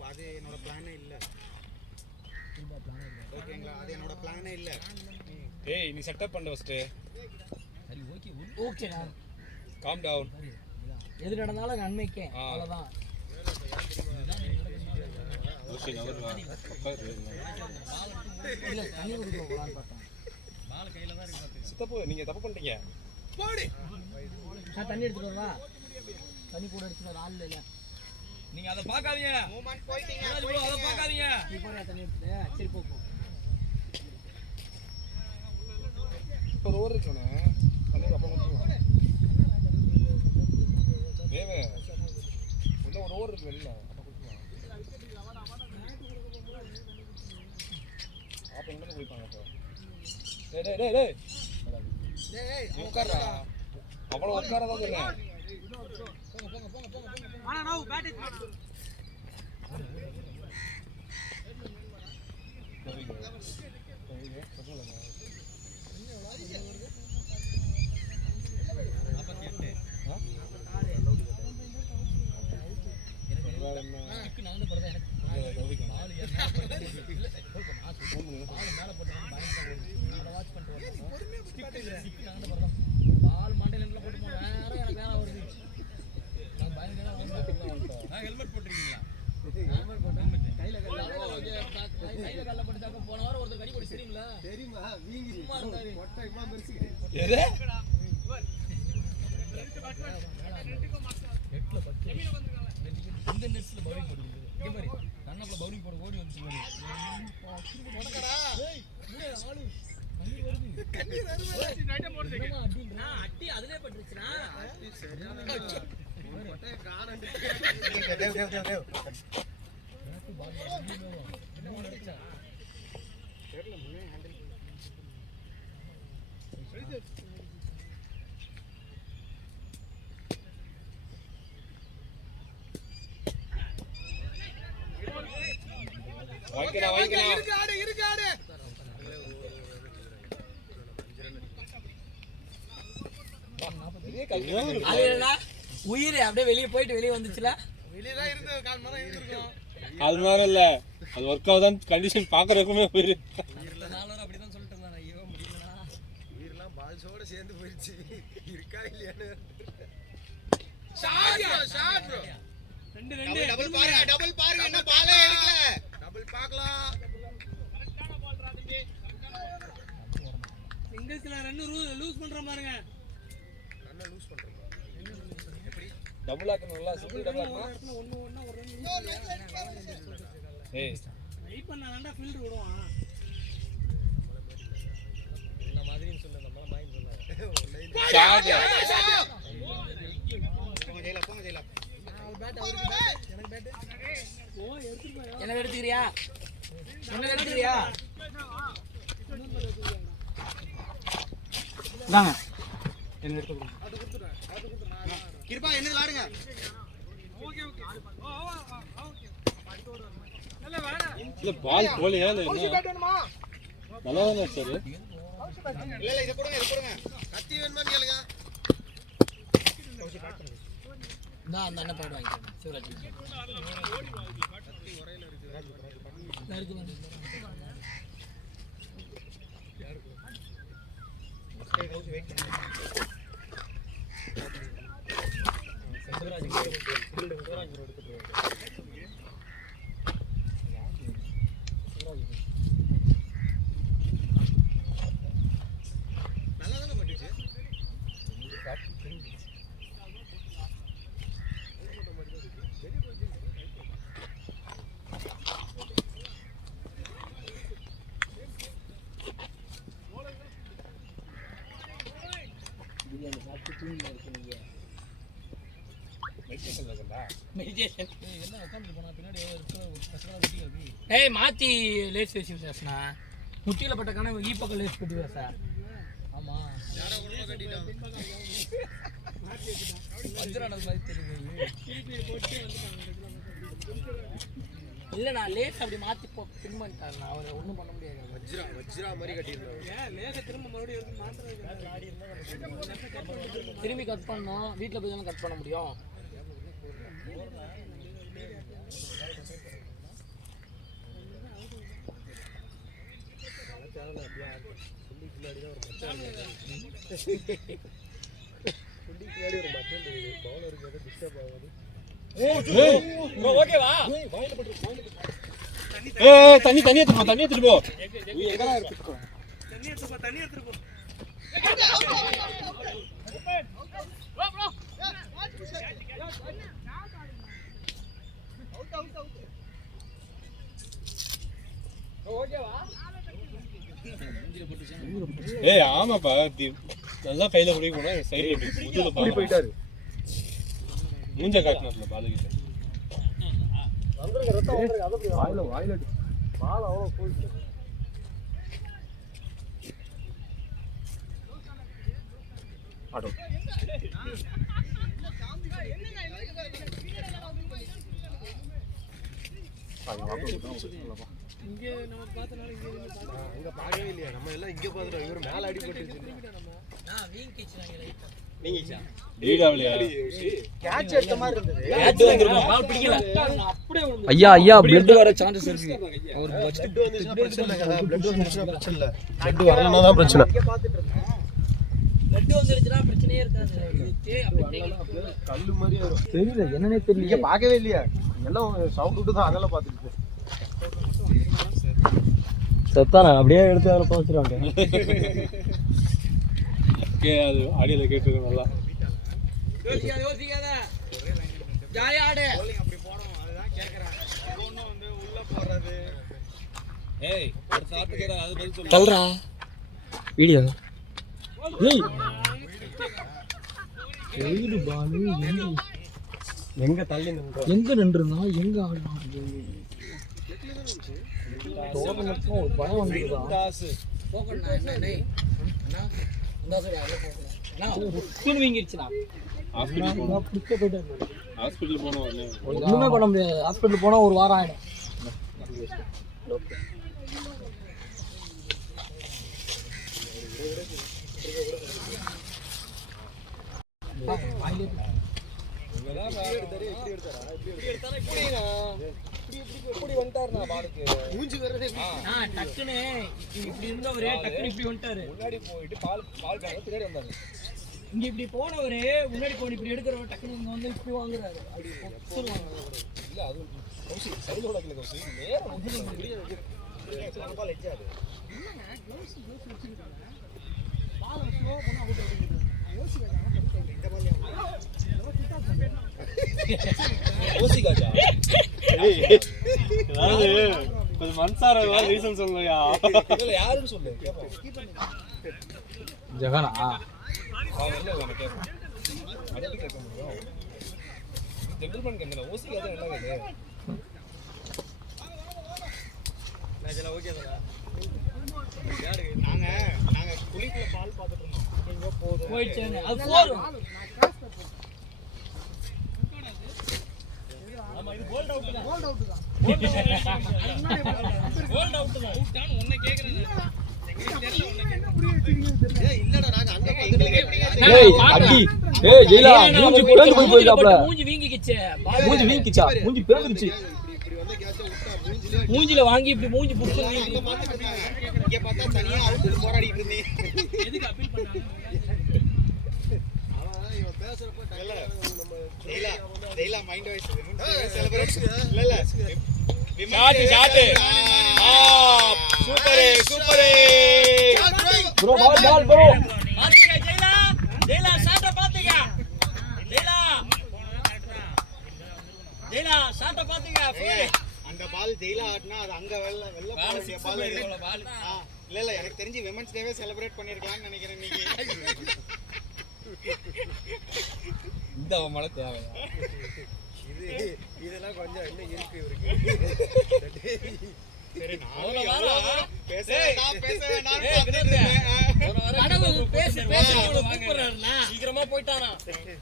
அது என்னோட பிளானே இல்ல. ஓகேங்களா, அது என்னோட பிளானே இல்ல. ஏய், நீ செட்டப் பண்ணு ஃபர்ஸ்ட். சரி, ஓகே ஓகேடா. Calm down. எது நடந்தாலும் நன்மைக்கே, அவ்வளவுதான். ஓகே, அவர் வா. இல்ல, தண்ணி குடிக்க போலான்னு பார்த்தேன். பால் கையில தான் இருக்கு. சித்தப்போ நீங்க தப்பு பண்ணிட்டீங்க. நான் தண்ணி எடுத்துட்டு வரவா? தண்ணி கூட எடுத்துட்டு ஆள் இல்ல நீங்க அத பார்க்காதீங்க மூவ்மெண்ட் போயிட்டீங்க அத பார்க்காதீங்க நீ போற தண்ணி எடுத்து சரி போ ஒரு ஓவர் இருக்கணும் தண்ணி அப்ப கொடுத்துருவோம் தேவே இன்னும் ஒரு ஓவர் இருக்கு வெளில அப்ப கொடுத்துருவோம் அப்ப எங்க போய்ப்பாங்க அப்ப டேய் உட்கார்றா அவ்வளவு உட்காரதா சொன்னேன் ஆனா நான் பேட் ஹெல்மெட் போட்டுருக்கீங்களா கையில கல்ல போட்டுட்டாக்க போன வாரம் ஒருத்தர் கடி போட்டு தெரியுமா வீங்கி சும்மா இருந்தாரு மொட்டை இவ்வளவு பெருசு எது இந்த நெட்ஸ்ல பவுலிங் போடுது இங்க பாரு கண்ணப்ல பவுலிங் போட ஓடி வந்துச்சு பாரு உனக்கடா ஏய் மூளை ஆளு கண்ணி வருது நைட்ட போடுது நான் அட்டி அதுலயே பட்டுச்சுனா அட்டி சரியான மொட்டை காணண்டு தேவ் என்ன நடந்துச்சா தெரியல முன்னே ஹேண்டில் வாங்கிக்கலாம் இருக்காடு உயிர் அப்படியே வெளியே போயிட்டு வெளியே வந்துச்சுல வெளியதான் இருந்து கால் மரம் இருந்திருக்கும் அது மாதிரி இல்ல அது ஒர்க் ஆகுதான் கண்டிஷன் பாக்குறதுக்குமே போயிரு நானும் அப்படிதான் சொல்லிட்டு இருந்தேன் ஐயோ முடியலடா உயிரெல்லாம் பால்ஸோட சேர்ந்து போயிடுச்சு இருக்கா இல்லையான்னு ரெண்டு டபுள் பாருங்க என்ன பாலே எடுக்கல டபுள் பார்க்கலாம் சிங்கிள்ஸ்ல ரன் லூஸ் பண்ற பாருங்க நல்லா லூஸ் பண்றோம் டபுள் ஆக்கணும்ல சிங்கிள் டபுள் ஆக்கணும் ஒண்ணு ஒரு ரன் ஏய் வெயிட் பண்ணானடா ஃபீல்ட் விடுவான் இந்த மாதிரின்னு சொல்ல நம்மள மாயின் சொன்னாங்க ஷாட் போங்க ஜெயிலா பேட் அவருக்கு பேட் எனக்கு பேட் ஓ எடுத்துட்டு போய் என்ன எடுத்துக்கறியா என்ன எடுத்துக்கறியா தாங்க என்ன எடுத்து கிருபா என்ன விளையாடுங்க இல்ல பால் போலையா இல்ல என்ன நல்லா தானே சார் இல்ல இத போடுங்க கத்தி வேணுமான்னு கேளுங்க நான் அந்த அண்ணன் பேட் வாங்கிட்டேன் சிவராஜ் கத்தி உரையில இருக்கு நல்லா தானே பட்டுச்சு ஏய் மாத்தி லேஸ் பேசி பேசுனா முட்டியில பட்ட கணக்கு ஈ பக்கம் லேஸ் கட்டி பேச ஆமா யாரோ உள்ள கட்டிட்டான் வஜ்ரானது மாதிரி தெரியுது இல்ல நான் லேஸ் அப்படி மாத்தி பின் பண்ணிட்டாரு நான் அவரை ஒண்ணும் பண்ண முடியாது வஜ்ரா மாதிரி கட்டியிருந்தாங்க லேஸை திரும்ப மறுபடியும் திரும்பி கட் பண்ணோம் வீட்டில் போய் தானே கட் பண்ண முடியும் ஓகேவா ஏய் தண்ணி எடுத்துட்டு போ தண்ணி எடுத்துட்டு போ ஏய் ஆமாப்பா நல்லா கையில பிடிக்கணும் சைடுல முதுகுல பால் போயிட்டாரு மூஞ்ச காட்டினார்ல பாலுகிட்ட வாயில வாயில பால் அவ்வளோ போயிட்டு ஆட்டோ அங்க பார்க்கவே இல்லையா நம்ம எல்லாம் இங்க பார்த்துட்டோம் இவரு மேல அடிபட்டுச்சு கேட்ச் எடுத்த மாதிரி இருந்தது ஐயா ஐயா பிளட் வர சான்சஸ் இருக்கு அவர் பிளட் வந்துச்சுன்னா பிரச்சனை இல்ல பிளட் வந்துச்சுன்னா பிரச்சனை இல்ல பிளட் வரலனா தான் பிரச்சனை இங்க பார்த்துட்டு இருந்தேன் லட்டு வந்துருச்சுனா பிரச்சனையே இருக்காது கல்லு மாதிரி வரும் தெரியல என்னன்னே தெரியல நீங்க பார்க்கவே இல்லையா எல்லாம் சவுண்ட் விட்டு தான் அதெல்லாம் பார்த்துட்டு செத்தானா அப்படியே எடுத்து அதில் போச்சுருவாங்க அது ஆடியோல கேட்டுருக்கு நல்லா யோசிக்காத ஜாலியா ஆடு அப்படி போறோம் அதுதான் கேக்குறேன் ஒவ்வொன்றும் வந்து உள்ள போறது ஏய் ஒரு சாப்பிட்டுக்கிற அது பதில் சொல்லு தல்றா வீடியோ ஏய் ஏய் பாலு எங்க தள்ளி நின்றோம் எங்க நின்றுனா எங்க ஆடுறாங்க டோர்னமெண்ட்ல ஒரு பயம் வந்துருதா தாசு போகணும் என்ன டேய் அண்ணா இந்த சரி அங்க போகணும் அண்ணா உப்புன்னு வீங்கிருச்சுனா ஹாஸ்பிட்டல் போன உடனே ஒண்ணுமே பண்ண முடியாது ஹாஸ்பிட்டல் போனா ஒரு வாரம் ஆயிடும் டக்குன்னு இப்படி இருந்தவரு டக்குன்னு இப்படி வந்துட்டாரு முன்னாடி போயிட்டு பால் பால் காண பின்னாடி வந்தாரு இங்க இப்படி போனவரு முன்னாடி போன இப்படி எடுக்கிறவன் டக்குன்னு இங்க வந்து இப்படி வாங்குறாரு அப்படி பொத்துருவாங்க இல்ல அது கௌசி சைடுல ஓட கௌசி நேரா வந்து பால் எச்சாது பால் ஸ்லோ பண்ணா அவுட் ஆயிடுது யோசிக்காச்சா அதாவது கொஞ்சம் மன்சார ரீசன் சொல்லுயா இல்ல யாருன்னு சொல்லு ஜெகனா அவன் இல்ல உனக்கு கேட்பான் அடப்பி கேட்க முடியும் ஜென்டில்மேன் கேட்கல யோசிக்காத நல்லா கேட்கு இதெல்லாம் ஓகே தானே நாங்க குளிக்கல பால் பார்த்துட்டு இருந்தோம் எங்க போகுது போயிடுச்சு அது போர் ஆமா இது கோல்ட் அவுட் தான் கோல்ட் அவுட் தான் கோல்ட் அவுட் தான் அவுட் தான் உன்னை கேக்குறேன் இல்லடா நாங்க அங்க பார்த்துட்டு ஏய் அடி ஏய் ஜெயிலா மூஞ்சி பேந்து போய் போயிடாப்ல மூஞ்சி வீங்கிக்கிச்சு மூஞ்சி வீங்கிச்சா மூஞ்சி பேந்துருச்சு இப்படி வந்து கேட்ச விட்டா மூஞ்சில மூஞ்சில வாங்கி இப்படி மூஞ்சி புடிச்சு அங்க பார்த்துட்டு இருந்தேன் இங்க பார்த்தா தனியா அவுட் போராடிட்டு இருந்தீங்க எதுக்கு அப்பீல் பண்ணாங்க இவன் பேசுறப்ப நம்ம டெய்லா மைண்ட் வாய்ஸ் செலிப்ரேட் இல்ல shot super super bro ball bro பாத்தீங்க ஜெயிலா ஜெயிலா ஷாட்ட பாத்தீங்க ஜெயிலா ஷாட்ட பாத்தீங்க அந்த பால் ஜெயிலா ஆட்னா அது அங்க வெள்ள போற பால் இல்ல எனக்கு தெரிஞ்சு விமென்ஸ் டேவே செலிப்ரேட் பண்ணிருக்கலாம்னு நினைக்கிறேன் நீங்க இந்த மழ தேவையா இதெல்லாம் கொஞ்சம் இன்னும் இருக்கு இவருக்கு சரி சீக்கிரமா போயிட்டானா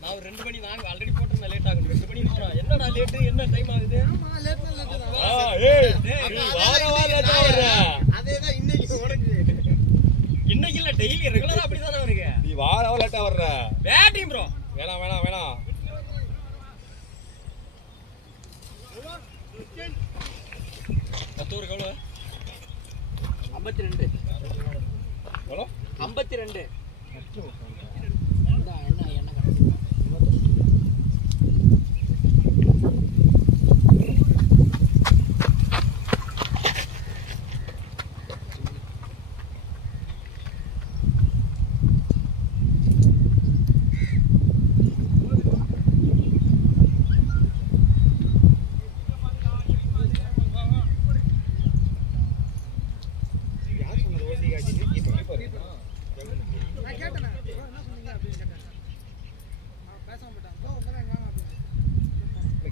நான் 2 மணி நாங்க ஆல்ரெடி போட்டோம் லேட் ஆகும் 2 மணி போறோம் என்னடா லேட் என்ன டைம் ஆகுது அதேதான் இன்னைக்கு உனக்கு இன்னைக்கு இல்ல டெய்லி ரெகுலரா அப்படிதானே வருங்க நீ வார லேட்டா வர்ற பேட்டிங் ப்ரோ வேணாம் வேணாம் வேணாம் பத்தூர் எவ்வளவு 52 எவ்வளோ 52 ஆ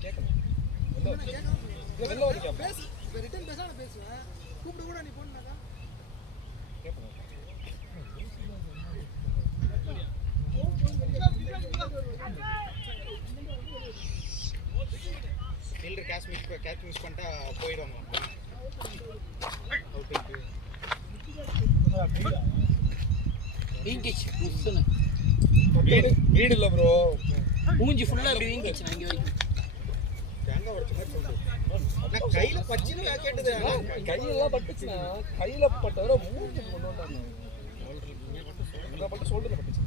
கேட்கணும். வெளில வந்து கேட்போம். பேசு இப்போ ரிட்டன் பேச நான் பேசுவேன் கூப்பிட்டு கூட நீ போனாக்கா கேட்போம். ஃபீல்டர் கேட்ச் மிஸ் பண்ணிட்டா போயிடுவாங்க. வீங்கிச்சு புஷ்னு வீடு இல்ல ப்ரோ. மூஞ்சி ஃபுல்லா அப்படி வீங்கிச்சு நான் இங்க வரைக்கும். தேங்காய் உடைச்ச மாதிரி சொல்லுது. நான் கையில பச்சின்னு கேட்டது. கையெல்லாம் பட்டுச்சுன்னா கையில பட்டவரை மூஞ்சி கொண்டு வந்தாங்க. இங்க பட்டு ஷோல்டர்ல பட்டுச்சு.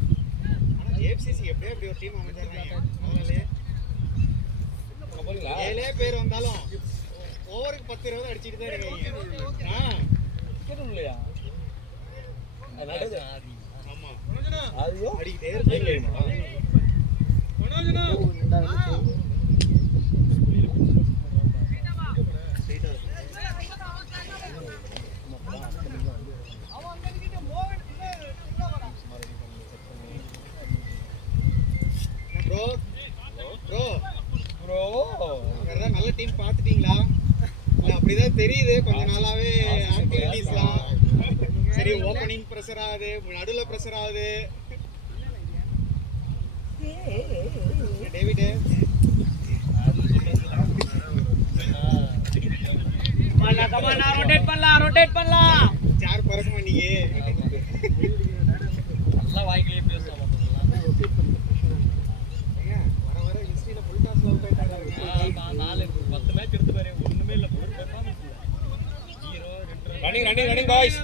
ஆனா ஏஎஃப்சிசி எப்படியே அப்படி ஒரு டீம் அமைச்சாங்க. அவங்களே போறீங்களா? 7 பேர் வந்தாலும் ஓவருக்கு 10-20 அடிச்சிட்டு தான் இருக்கீங்க. கேட்கணும் இல்லையா? ஆமா ஐயோ அடிக்கிட்டே இருப்பீங்க. ப்ரோ ப்ரோ ப்ரோ வேற நல்ல டீம் பார்த்துட்டீங்களா? இல்ல அப்படிதான் தெரியுது கொஞ்ச நாளாவே ஆக்டிவிட்டீஸ்லாம். சரி ஓப்பனிங் ப்ரெஷர் ஆகுது, நடுவுல ப்ரெஷர் ஆகுது. டேவிட் கமானா ரொட்டேட் பண்ணலாம். சேர் பறக்குமா நீங்க? நல்லா வாய்க்கிலே பேசலாம் ஏங்க வர வர ஹிஸ்டரியில ஃபுல் டாஸ்ல அவுட் ஆயிட்டாங்க. 10 மேட்ச் எடுத்து பாரு ஒண்ணுமே இல்ல பெர்ஃபார்மன்ஸ் இல்ல. 0 2 ரன்னிங் பாய்ஸ்.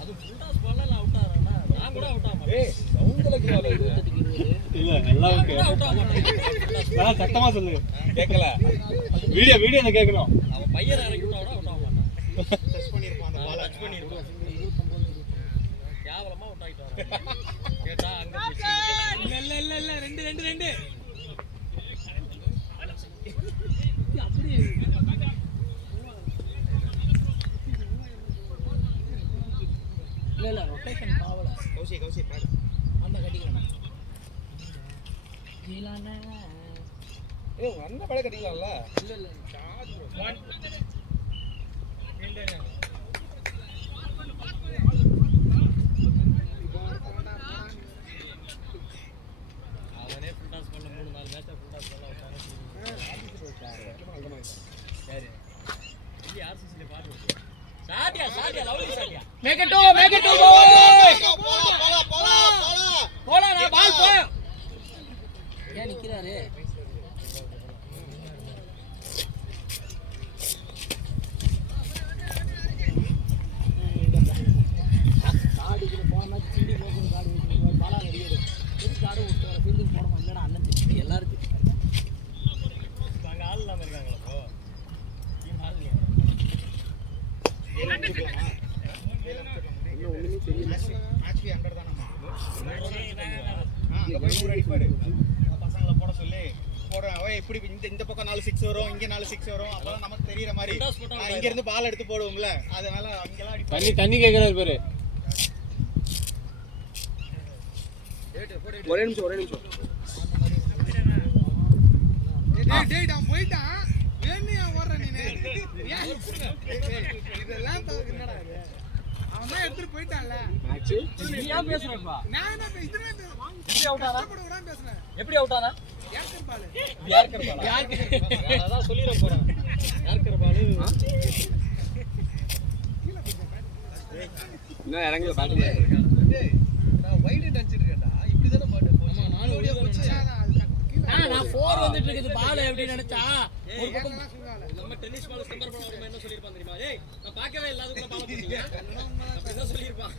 அது ஃபுல் டாஸ் போடல அவுட் ஆறானா? நான் கூட அவுட் ஆக மாட்டேன். ஏய் சவுண்ட்ல கேளு. இல்ல நல்லா இருக்கு. அவுட் ஆக மாட்டேன். நான் சத்தமா சொல்லு. கேட்கல. வீடியோ நான் கேட்கணும். அவன் பையன் இறக்கி விட்டா கூட அவுட் ஆக மாட்டான். டச் பண்ணிருப்பான் அந்த பால். டச் பண்ணிருப்பான். கேவலமா அவுட் ஆயிட்டு வரான். கேட்டா அங்க இல்ல 2 அப்படியே இல்ல ரொட்டேஷன் பாவல. கௌசி பாடு. அந்த கட்டிக்கலாம். நீலானே ஏய் உங்க அண்ணன் பட கட்டிக்கலாம்ல? இல்ல 1 அவனே ஃபுல் டாஸ் பண்ண 3-4 மேட்ச் ஃபுல் டாஸ் பண்ண விட்டானே. சரி இது ஆர்சிசில பாத்து சாடியா லவ்லி சாடியா மேக் இட் 2 பாய் போடா நான் பால் போ. ஏன் நிக்கிறாரு? காடிக்கு போனா சிடி போகும் காடி ஓடுது பாலா அடிக்குது. எது காடு விட்டு வர ஃபீல்டிங் போட மாட்டேடா அண்ணன் திட்டி எல்லாரும் திட்டி. அங்க ஆள் இல்லாம இருக்காங்களா ப்ரோ? டீம் ஆள் இல்லையா? மேட்ச் ஃபீ 100 தானம்மா. அங்க போய் 100 அடிப்பாரு. பசங்களை போட சொல்லி போடுறேன். ஓய் இப்படி இந்த பக்கம் 4 6 வரும், இங்க 4 6 வரும். அப்பதான் நமக்கு தெரியற மாதிரி. இங்க இருந்து பால் எடுத்து போடுவோம்ல. அதனால அங்கலாம் அடிப்பாரு. தண்ணி கேக்குறாரு பாரு. ஒரே நிமிஷம் டேய் நான் போயிட்டான் வேணியா ஓடுற நீனே இதெல்லாம் தவக்கு என்னடா இது அவன் தான் எடுத்துட்டு போயிட்டான்ல மேட்ச் நீ ஏன் பேசுறப்பா? நான் என்ன இதுல எப்படி அவுட் ஆனா? கூட பேசுறேன் எப்படி அவுட் ஆனா? ஏர்கர் பால் யார்கர் பால் அதான் சொல்லிர போறேன். யார்கர் பால் இன்னும் இறங்கல பாட்டு. நான் வைட் அடிச்சிட்டு இருக்கேன்டா. இப்படி தான பாட்டு போச்சு. ஆமா நானும் ஓடியா போச்சேன். அது கீழ நான் 4 வந்துட்டு இருக்குது பால் எப்படி நினைச்சா ஒரு பக்கம் ஏர்கர்லாம் சொல்றாங்க நம்ம டென்னிஸ் பால் கம்பேர் பண்ணாம என்ன சொல்லிருப்பான் தெரியுமா? ஏய் நான் பார்க்கவே இல்ல அதுக்குள்ள பால் போட்டீங்க. அப்படிதான் சொல்லிருப்பான்.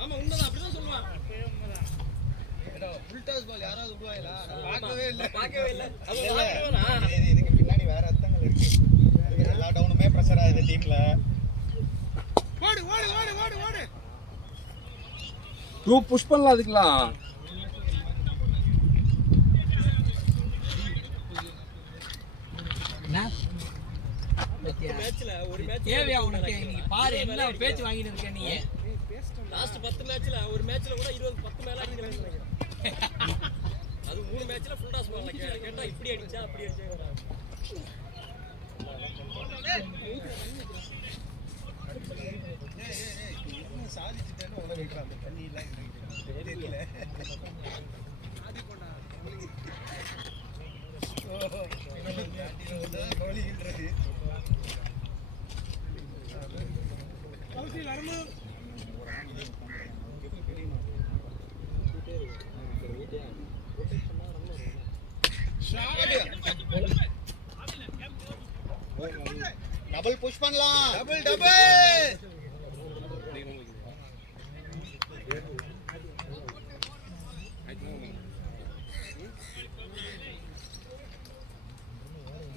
ஆமா உண்மைதான் அப்படிதான் சொல்லுவான். ஃபுல் டாஸ் பால் யாராவது விடுவாங்களா? நான் பார்க்கவே இல்ல. அது பார்க்கவேனா? இதுக்கு பின்னாடி வேற அர்த்தங்கள் இருக்கு. எல்லா டவுனுமே பிரஷர் ஆகுது டீம்ல. ஓடு ஓடு ஓடு ஓடு ஓடு டூ புஷ் பண்ணலாம் அதுக்கலாம். மேட்ச்ல ஒரு மேட்ச் தேவையா உனக்கு? நீ பாரு என்ன பேச்சு வாங்கிட்டு இருக்க நீ. லாஸ்ட் 10 மேட்ச்ல ஒரு மேட்ச்ல கூட 20 10 மேல அடிக்கிறேன்னு நினைக்கிறேன். மேட்ச்ல ஃபுல் டாஸ் பண்ணல கேட்டா இப்படி அடிச்சா அப்படி அடிச்சா சாதிச்சுட்டேன்னு உள்ள வைக்கிறான் அந்த தண்ணி எல்லாம் தெரியல கோழின்றது டபுள் புஷ் பண்ணலாம் டபுள்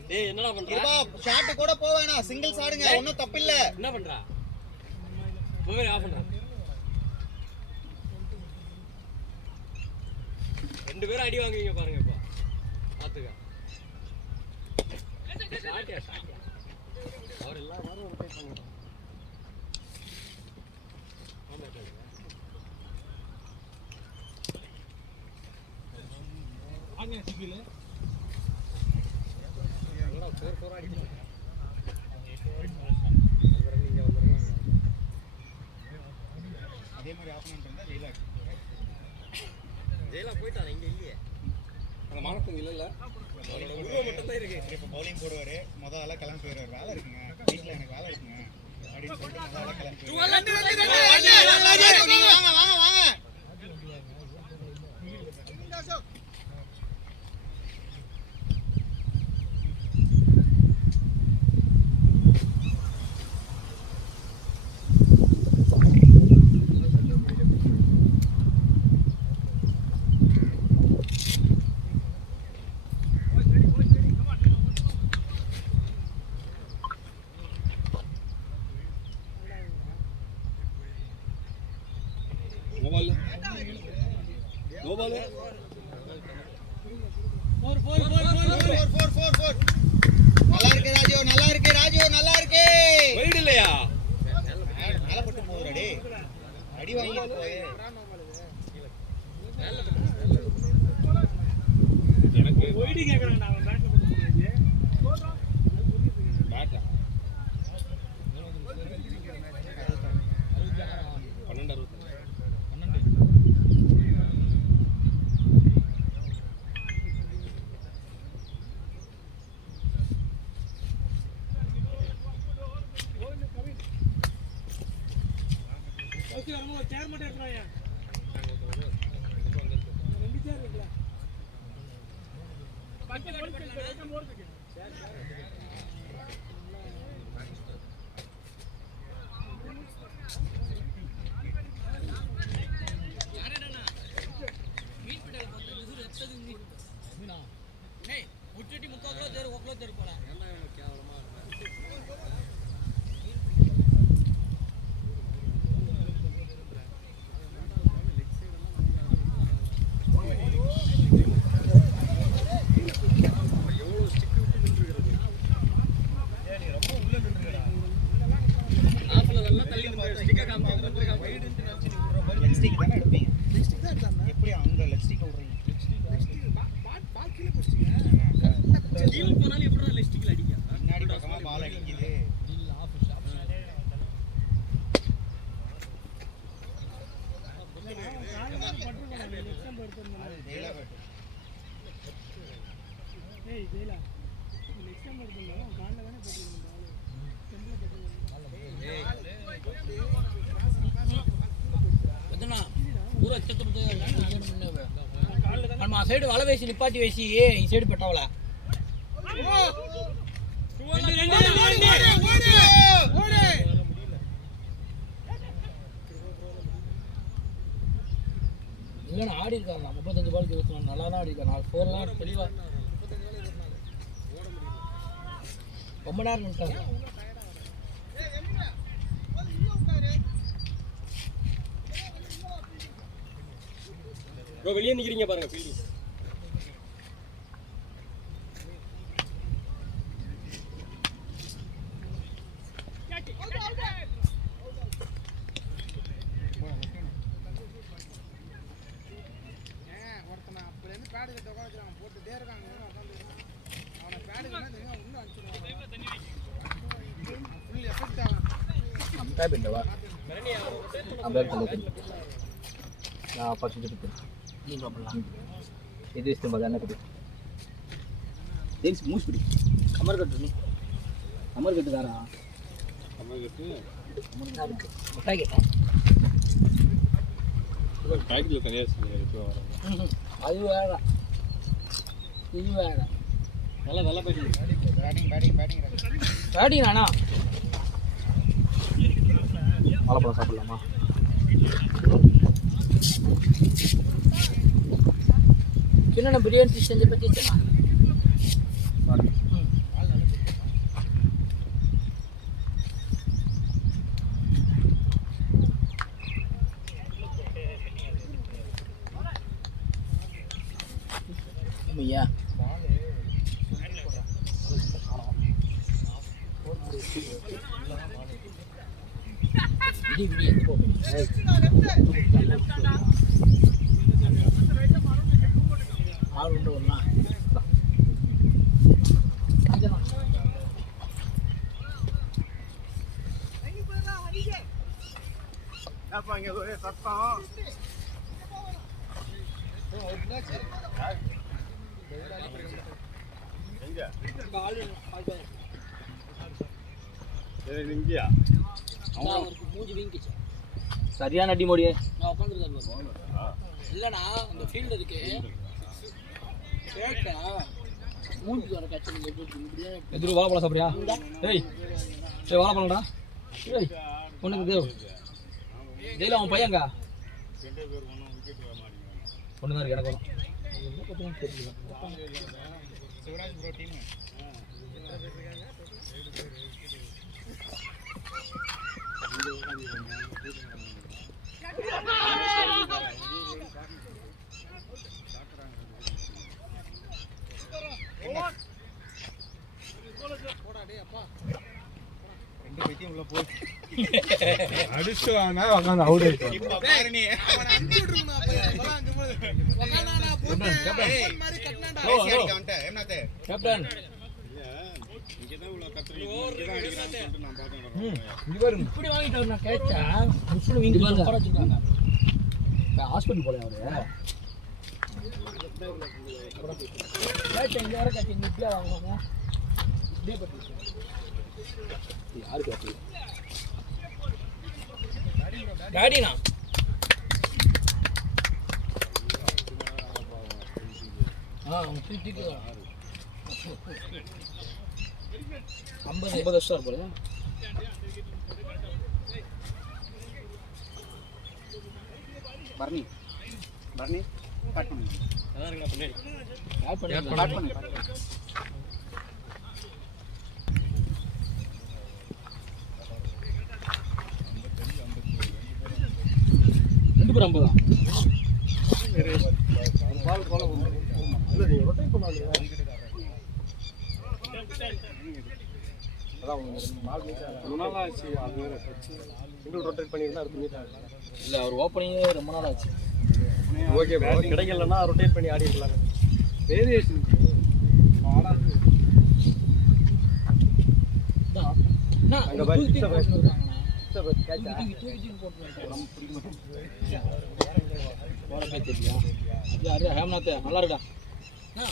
டேய் என்னடா பண்ற ஷாட் கூட போவேனா சிங்கிள்ஸ் ஆடுங்க ஒண்ணும் தப்பு இல்ல என்ன பண்றா மொபைல் ஆஃப் பண்றா ரெண்டு பேரும் அடி வாங்குவீங்க பாருங்க இப்ப பாத்துக்க ஷாட்டியா அவர் எல்லா வாரம் ரொட்டேட் பண்ணுவாங்க ஆங்க சிங்கிள் அதே மாதிரி ஆப்போனன்ட் இருந்தா ஜெயிலா போயிட்டான் இங்க இல்லையே அந்த மானத்தங்க இல்ல அவரோட உருவம் மட்டும் தான் இருக்கு இப்போ பவுலிங் போடுவாரு முதல் ஆளா கிளம்பி போயிடுவாரு வேலை இருக்குங்க வீட்டில் எனக்கு வேலை இருக்குங்க அப்படின்னு சொல்லிட்டு முதல் ஆளா கிளம்பி வாங்க வாங்க வாங்க நல்லா இருக்கு ராஜு நல்லா இருக்கு ராஜு நல்லா இருக்கு வைட் இல்லையா மேல போட்டு போறடே அடி வாங்கி போய் எனக்கு வைட் கேக்குறான் நான் பேட்ல போட்டு பேட்டா 12 சேர் மட்டும் எடுத்துறாயா ரெண்டு சேர் இருக்குல பச்சை கோல் போடுறதுக்கு யாரடா மீட் பிடல் போட்டு விசில் எத்தது மீனா டேய் முட்டிட்டி 30 கிலோ தேர் 1 கிலோ தேர் போடா என்ன கேவலமா எப்படி அவங்க லெக்ஸ்டிக் விடுறீங்க கீழ போனாலும் எப்படிடா லெஸ்டிக்ல அடிக்க முன்னாடி பக்கமா பால் அடிக்குது இல்ல ஆஃப் ஷாப் ஜெயிலா போயிட்டு ஏய் ஜெயிலா நெக்ஸ்ட் டைம் எடுத்தோம் கால்ல தானே போட்டுருந்தோம் ஊரா செத்துட்டு நம்ம சைடு வலை வேசி நிப்பாட்டி வேசி ఈ సైడ్ పెట్టావలా இல்லைண்ணா ஆடி இருக்காங்க 35 பாலுக்கு 24 நல்லா தான் ஆடி இருக்காங்க 4 தெளிவா ரொம்ப நேரம் நின்ட்டாங்க ப்ரோ வெளியே நிக்கிறீங்க பாருங்க ஃபீல்டிங் ஒருத்தனை அப்பலேருந்து பேடு கிட்ட உட்காந்துறாங்க போட்டுட்டே இருக்காங்க உட்காந்து அவனை பேடு இன்னும் அனுப்பிச்சுடுவாங்க ஃபுல் எஃபெக்ட் ஆகும் பேப் இல்லவா பேப் தள்ளி நான் ஃபர்ஸ்ட் எடுத்து நீ பாப்பலாம் இது இஸ்தே மகான கட்டு தேன்ஸ் மூஸ் பிடி கமர் கட்டு நீ கமர் கட்டு தாரா கமர் கட்டு முட்டை கேட்டா பேக்கெட்ல தனியா எடுத்து வரேன் அது வேற இது வேற நல்லா போயிட்டு பேட்டிங் நானா வாழைப்பழம் சாப்பிடலாமா என்னென்ன பிரியாணி செஞ்ச பற்றி ஐயா அப்பா இங்க ஒரே சத்தம் சரியான அடி மோடியே நான் உட்காந்துருக்கேன் இல்லைண்ணா அந்த ஃபீல்டு இருக்கு மூஞ்சி வர கட்சி எதிர வாழைப்பழம் சாப்பிட்றியா ஏய் ஏய் வாழைப்பழம்டா ஏய் பொண்ணுக்கு தேவ் ஜெயில அவன் பையங்க ஒன்று தான் இருக்கு எனக்கு சிவராஜ் ப்ரோ டீம் ரெண்டு பைத்தியம் உள்ள போய் அடிச்சு வாங்க உட்காந்து அவுட் ஆயிட்டோம் இப்ப பாரு நீ அவனை அனுப்பிச்சு விட்டுருக்கணும் அப்ப போன் மாதிரி கட்டனாடா ஐசி அடிக்க வந்துட்ட என்னதே கேப்டன் இங்கதான் உள்ள கத்துறீங்க இங்கதான் அடிக்கிறான்னு சொல்லிட்டு நான் பார்த்தேன் இங்க பாருங்க இப்படி வாங்கிட்டு வரணும் கேட்சா முஸ்லிம் வீங்க உட்கார வச்சிருக்காங்க ஹாஸ்பிடல் போல அவரு கேட்சா இங்க வர கேட்சா இங்க இப்படியே வாங்குவாங்க இப்படியே பட்டு யாரு கேட்டு டாடினா அவங்க தூக்கிட்டு 50 வருஷம் போல பர்னி கட் பண்ணு நல்லா இருக்கா பின்னாடி ஆட் பண்ணி கட் பண்ணு ரெண்டு பேர் 50 பால் போல இல்ல நீங்க ரொட்டேட் பண்ணாதீங்க அதான் ரொம்ப நாள் ஆச்சு அது வேற சிங்கிள் ரொட்டேட் பண்ணிருந்தா அடுத்து மீட் ஆகல இல்ல அவர் ஓப்பனிங்கே ரொம்ப நாள் ஆச்சு ஓகே கிடைக்கலன்னா ரொட்டேட் பண்ணி ஆடி இருக்கலாம் வேரியேஷன் ஆடாது அங்க பாரு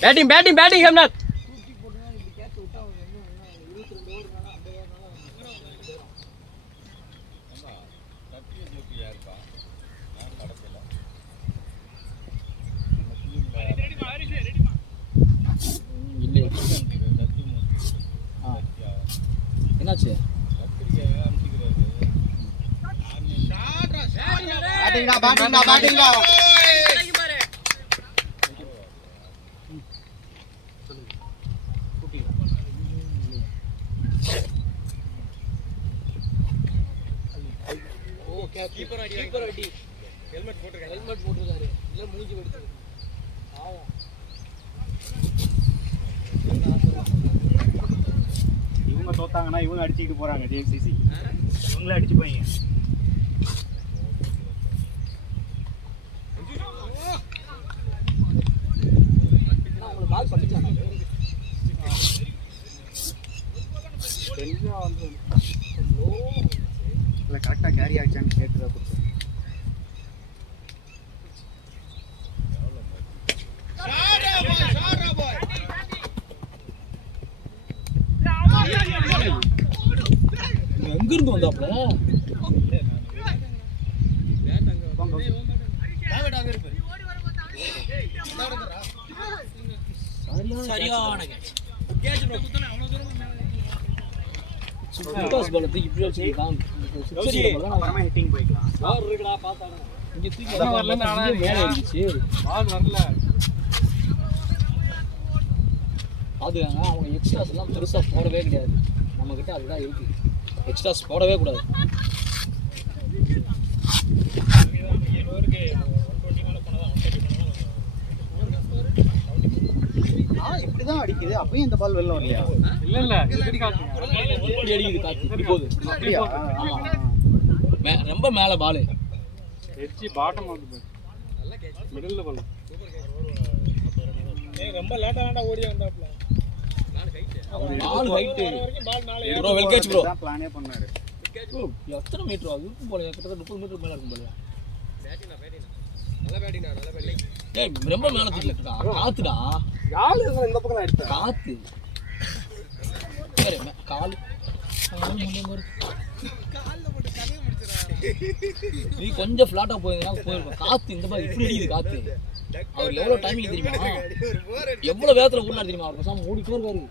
பேட்டிங் பேட்டிங் பேட்டிங் ஹேம்நாத் என்னாச்சு பேட்டிங்டா கீப்பர் அடி ஹெல்மெட் போட்டுருக்காரு இல்ல மூஞ்சி வெடிச்சு பாவம் இவங்க தோத்தாங்கன்னா இவங்க அடிச்சுக்கிட்டு போறாங்க ஜேசிசி இவங்களே அடிச்சு போயிங்க கால் பண்ணிட்டாங்க. இல்லை கரெக்டாக கேரி ஆகிடுச்சான்னு கேட்டு தான் கொடுத்தேன். எங்க இருந்து வந்தாப்ல? சரியான கேட்ச். சுபாஷ் பால் தூக்கி இப்படி வச்சிருக்கான். அப்புறமா ஹிட்டிங் போய்க்கலாம். இங்க தூக்கி மேலே இருந்துச்சு. அதுதாங்க அவங்க எக்ஸ்ட்ராஸ் எல்லாம் பெருசா போடவே கிடையாது. நம்ம கிட்ட அதுதான் இருக்கு. எக்ஸ்ட்ராஸ் போடவே கூடாது. இப்படிதான் அடிக்குது. அப்பயும் இந்த பால் வெளில வரலையா? இல்ல இப்படி அடிக்குது காத்து. இப்படி போகுது. அப்படியா? ரொம்ப மேல பால் பாட்டம் ஆகுது மிடில் பால் ரொம்ப லேட்டா ஓடி வந்தாப்ல. Ball height bro well catch bro. தான் பிளானே பண்ணாரு. எத்தனை மீட்டர் ஆகும் இருக்கும் போல? கிட்டத்தட்ட 30 மீட்டர் மேல இருக்கும் போல. நல்ல பேட்டிங். ஏய் ரொம்ப மேல தூக்கிட்டா. காத்துடா. யாரு இந்த பக்கம் எடுத்தா காத்து. சரி கால் நீ கொஞ்சம் ஃபிளாட்டா போயிருந்தா போயிருப்ப. காத்து இந்த மாதிரி இப்படி அடிக்குது காத்து. அவர் எவ்வளவு டைமிங் தெரியுமா? எவ்வளவு வேகத்துல ஓடினாரு தெரியுமா? அவர் பேசாம ஓடிட்டே இருக்காரு.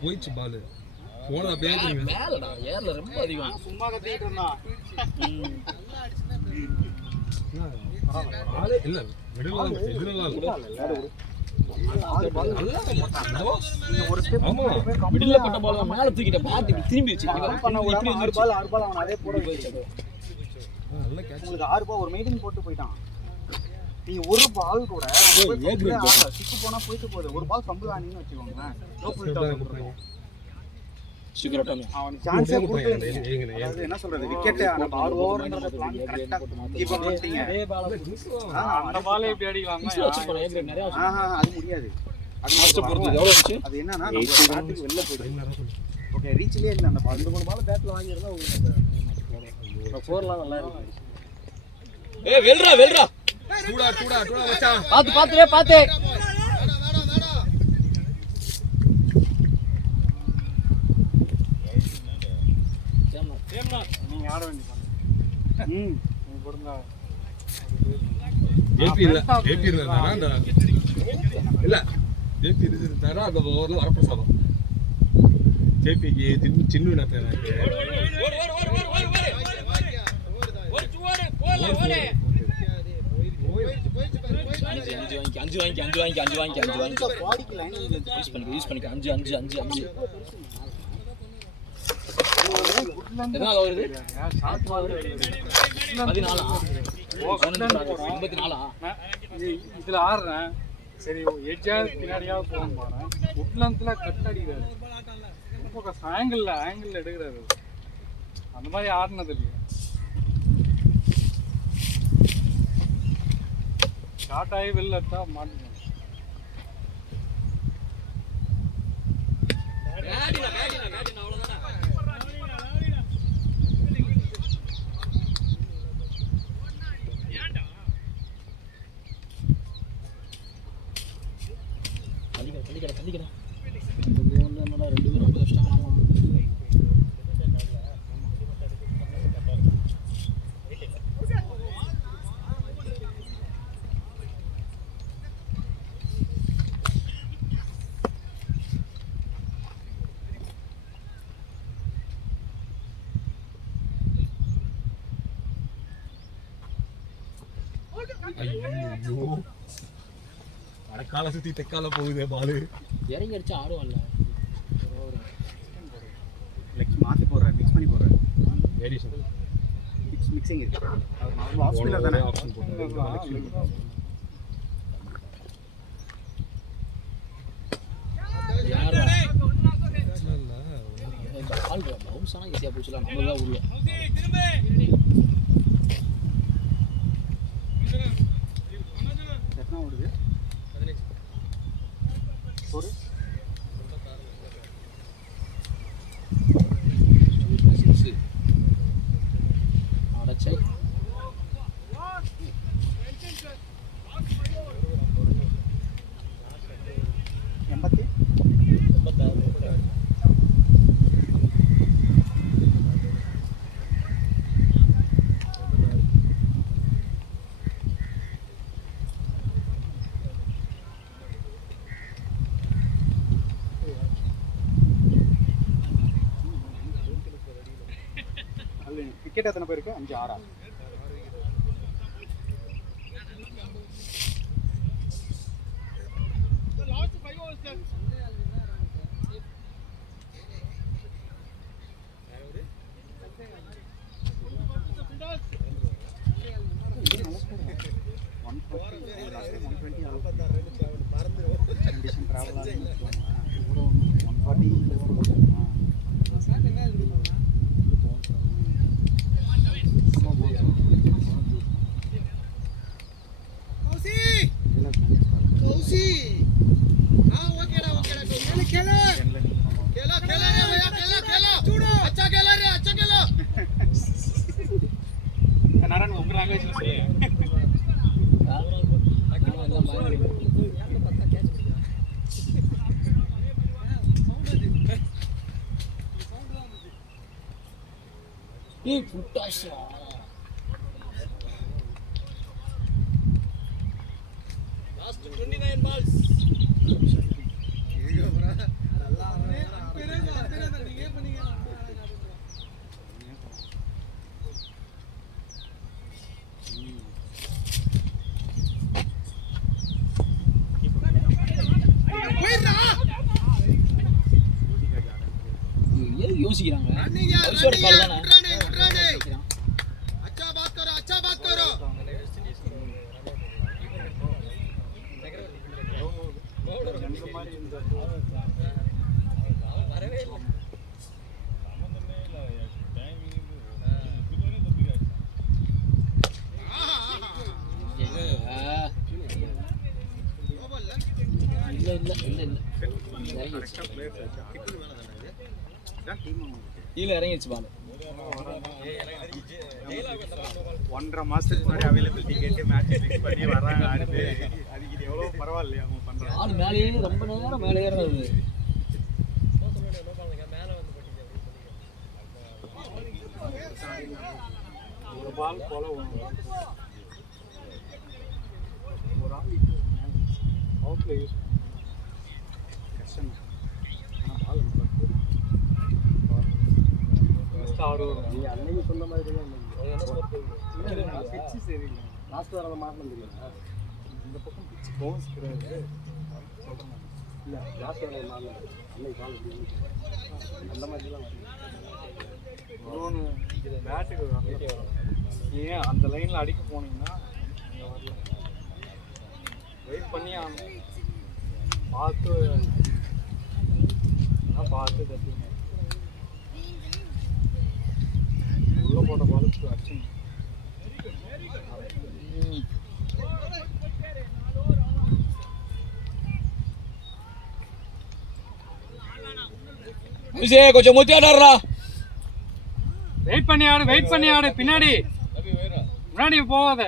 போயிடுச்சு பால் போன மேலடா ஏர்ல ரொம்ப அதிகம். சும்மா கத்திட்டு இருந்தான். இல்ல மிடில்ல பட்ட பால் மேல தூக்கிட்ட பாத்து திரும்பிடுச்சு. ஆறு பால் அவன் அதே போட போயிடுச்சு. உங்களுக்கு 6 பால் ஒரு மெயின்டைன் போட்டு போயிட்டான். நீ ஒரு பால் கூட சிக்கு போனா போயிட்டு போகுது. ஒரு பால் கம்பு ஆனின்னு வச்சுக்கோங்களேன். அவனுக்கு சான்ஸே கொடுத்து என்ன சொல்றது விக்கெட் 6 ஓவர்ன்றத பிளான் கரெக்ட்டா கீப் பண்ணிட்டீங்க. அந்த பாலே இப்படி அடிக்கலாம். அது முடியாது. அது என்னன்னா நம்ம பேட்டுக்கு வெளில போயிடும். ஓகே ரீச்லயே இல்ல அந்த பால். 2 பால் பேட்ல வாங்கி இருந்தா உங்களுக்கு ஸ்கோர்லாம் நல்லா இருக்கு. ஏய் வெல்றா டூடா மச்சான். பாத்து நீங்க ஆட வேண்டிய பொருந்தா ஏபி இல்ல அந்த இல்ல ஏபி இருந்தாரா அந்த ஓவர்ல வரப்பிரசாதம். ஜேபிக்கு சின்ன பேர் அஞ்சு வாங்கி யூஸ் பண்ணிக்க 5 எதனால வருது? 14 இதுல ஆடுறேன். சரி எட்ஜா பின்னாடியா போகும் பாறேன். உட்லன்ஸ்ல கட் அடிக்கிறாரு. ரொம்ப ஆங்கிள் எடுக்கிறாரு. அந்த மாதிரி ஆடுனது இல்லையா? ஷார்ட் ஆகி வெளில எடுத்தா மாட்டேங்க. தள்ளிக்கிறேன் 2 பேரும் ரொம்ப கஷ்டமா. ஐயோ வடக்கால சுத்தி தெக்கால போகுதே பாலு. இறங்கி அடிச்சா ஆடுவான்ல. மாத்தி போடுறேன். மிக்ஸ் பண்ணி போடுறேன். வேரியேஷன் மிக்சிங் இருக்கு. அவர் ஆஃப் ஸ்பின்னர் தானே. ஆப்ஷன் போட்டு பிடிச்சலாம் நம்ம தான் உள்ள எத்தனை ஓடுது ஒரு அடைச்சை 80 விக்கெட் எத்தனை பேருக்கு 5 6 நாராயண் உங்க லாங்குவேஜ்ல சொல்லுங்க ஏய் புட்டாஷா லாஸ்ட் 29 பால்ஸ் யோசிக்கிறாங்க கீழே இறங்கிடுச்சு பால் 1.5 மாசத்துக்கு முன்னாடி அவைலபிலிட்டி கேட்டு மேட்ச் ஃபிக்ஸ் பண்ணி வராங்க அடுத்து அதுக்கு இது எவ்வளவு பரவாயில்லையா அவங்க பண்றாங்க ஆள் மேலேயே ரொம்ப நேரம் மேலே ஏறது ஒரு பால் போல ஒரு ஆள் அவுட்ல யூஸ் கஷ்டம் ஆனால் பால் அன்னைக்கு சொன்ன மாதிரி பிச்சு சரியில்லை லாஸ்ட் வர மாட்டணும் இல்லைங்களா இந்த பக்கம் பிச்சு பவுன்ஸ் கிடையாது சொல்கிறேன் இல்லை லாஸ்ட் வர மாறணும் அன்னைக்கு கால் அந்த மாதிரிலாம் இன்னொன்று பேட்டுக்கு வரல ஏன் அந்த லைனில் அடிக்க போனீங்கன்னா அங்கே வரல வெயிட் பண்ணி பார்த்து தட்டுங்க உள்ள போட்ட பாலுக்கு அடிச்சுங்க கொஞ்சம் முத்தி ஆடுறா வெயிட் பண்ணி ஆடு பின்னாடி முன்னாடி போகாத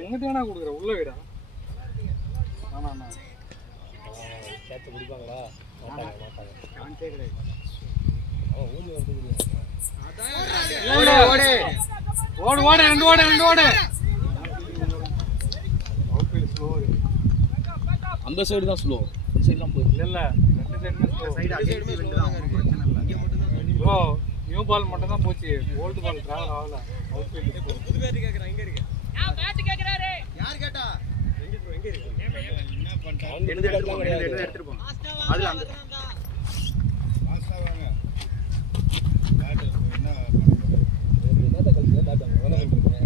எங்க தேனா கொடுக்குற உள்ள வீடா பிடிப்பாங்களா ஓடு ஓடு ரெண்டு ஓடு அந்த சைடு தான் ஸ்லோ இந்த சைடு தான் போயிருக்கு இல்ல ரெண்டு சைடுமே ஸ்லோ ப்ரோ நியூ பால் மட்டும் தான் போச்சு ஓல்டு பால் டிராவல் ஆகல அவுட் ஃபீல்ட் புது பேர் கேக்குறாங்க எங்க இருக்கு நான் பேட் கேக்குறாரு யார் கேட்டா எங்க இருக்கு என்ன பண்றாங்க எடுத்துட்டு போ அதுல அந்த பாஸ்டா வாங்க பேட் என்ன என்னத கல்ல பேட் வாங்க வேலை பண்றீங்க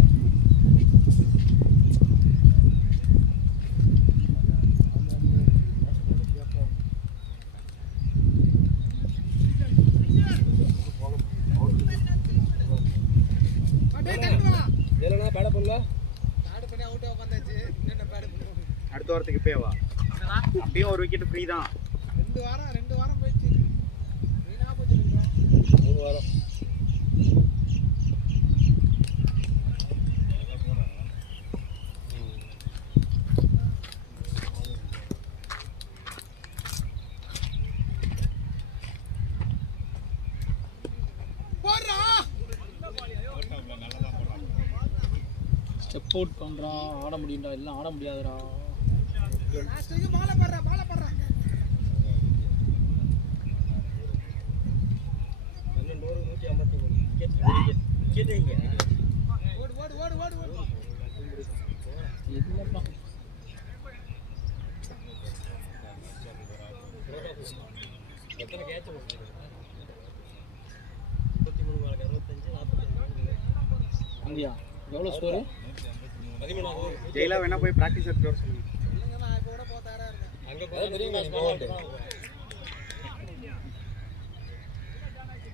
அடுத்த வாரத்துக்கு இப்பயே வா. அப்படியும் ஒரு விக்கெட் ஃப்ரீ தான். 2 வாரம் போயிடுச்சு. வீணா போச்சு 2 வாரம். 3 வாரம். ஸ்டெப் அவுட் பண்றான். ஆட முடியும்டா, எல்லாம் ஆட முடியாதுடா. லாஸ்ட்டுக்கு பால பண்றா. ஓடு. இல்லப்பா. அங்கயா எவ்வளோ ஸ்கோரு? ஜெயிலா வேணா போய் பிராக்டிஸ் எடுத்து வர சொல்லுங்க. இல்லைங்க, நான் இப்போ கூட போக தயாரா இருக்கேன்.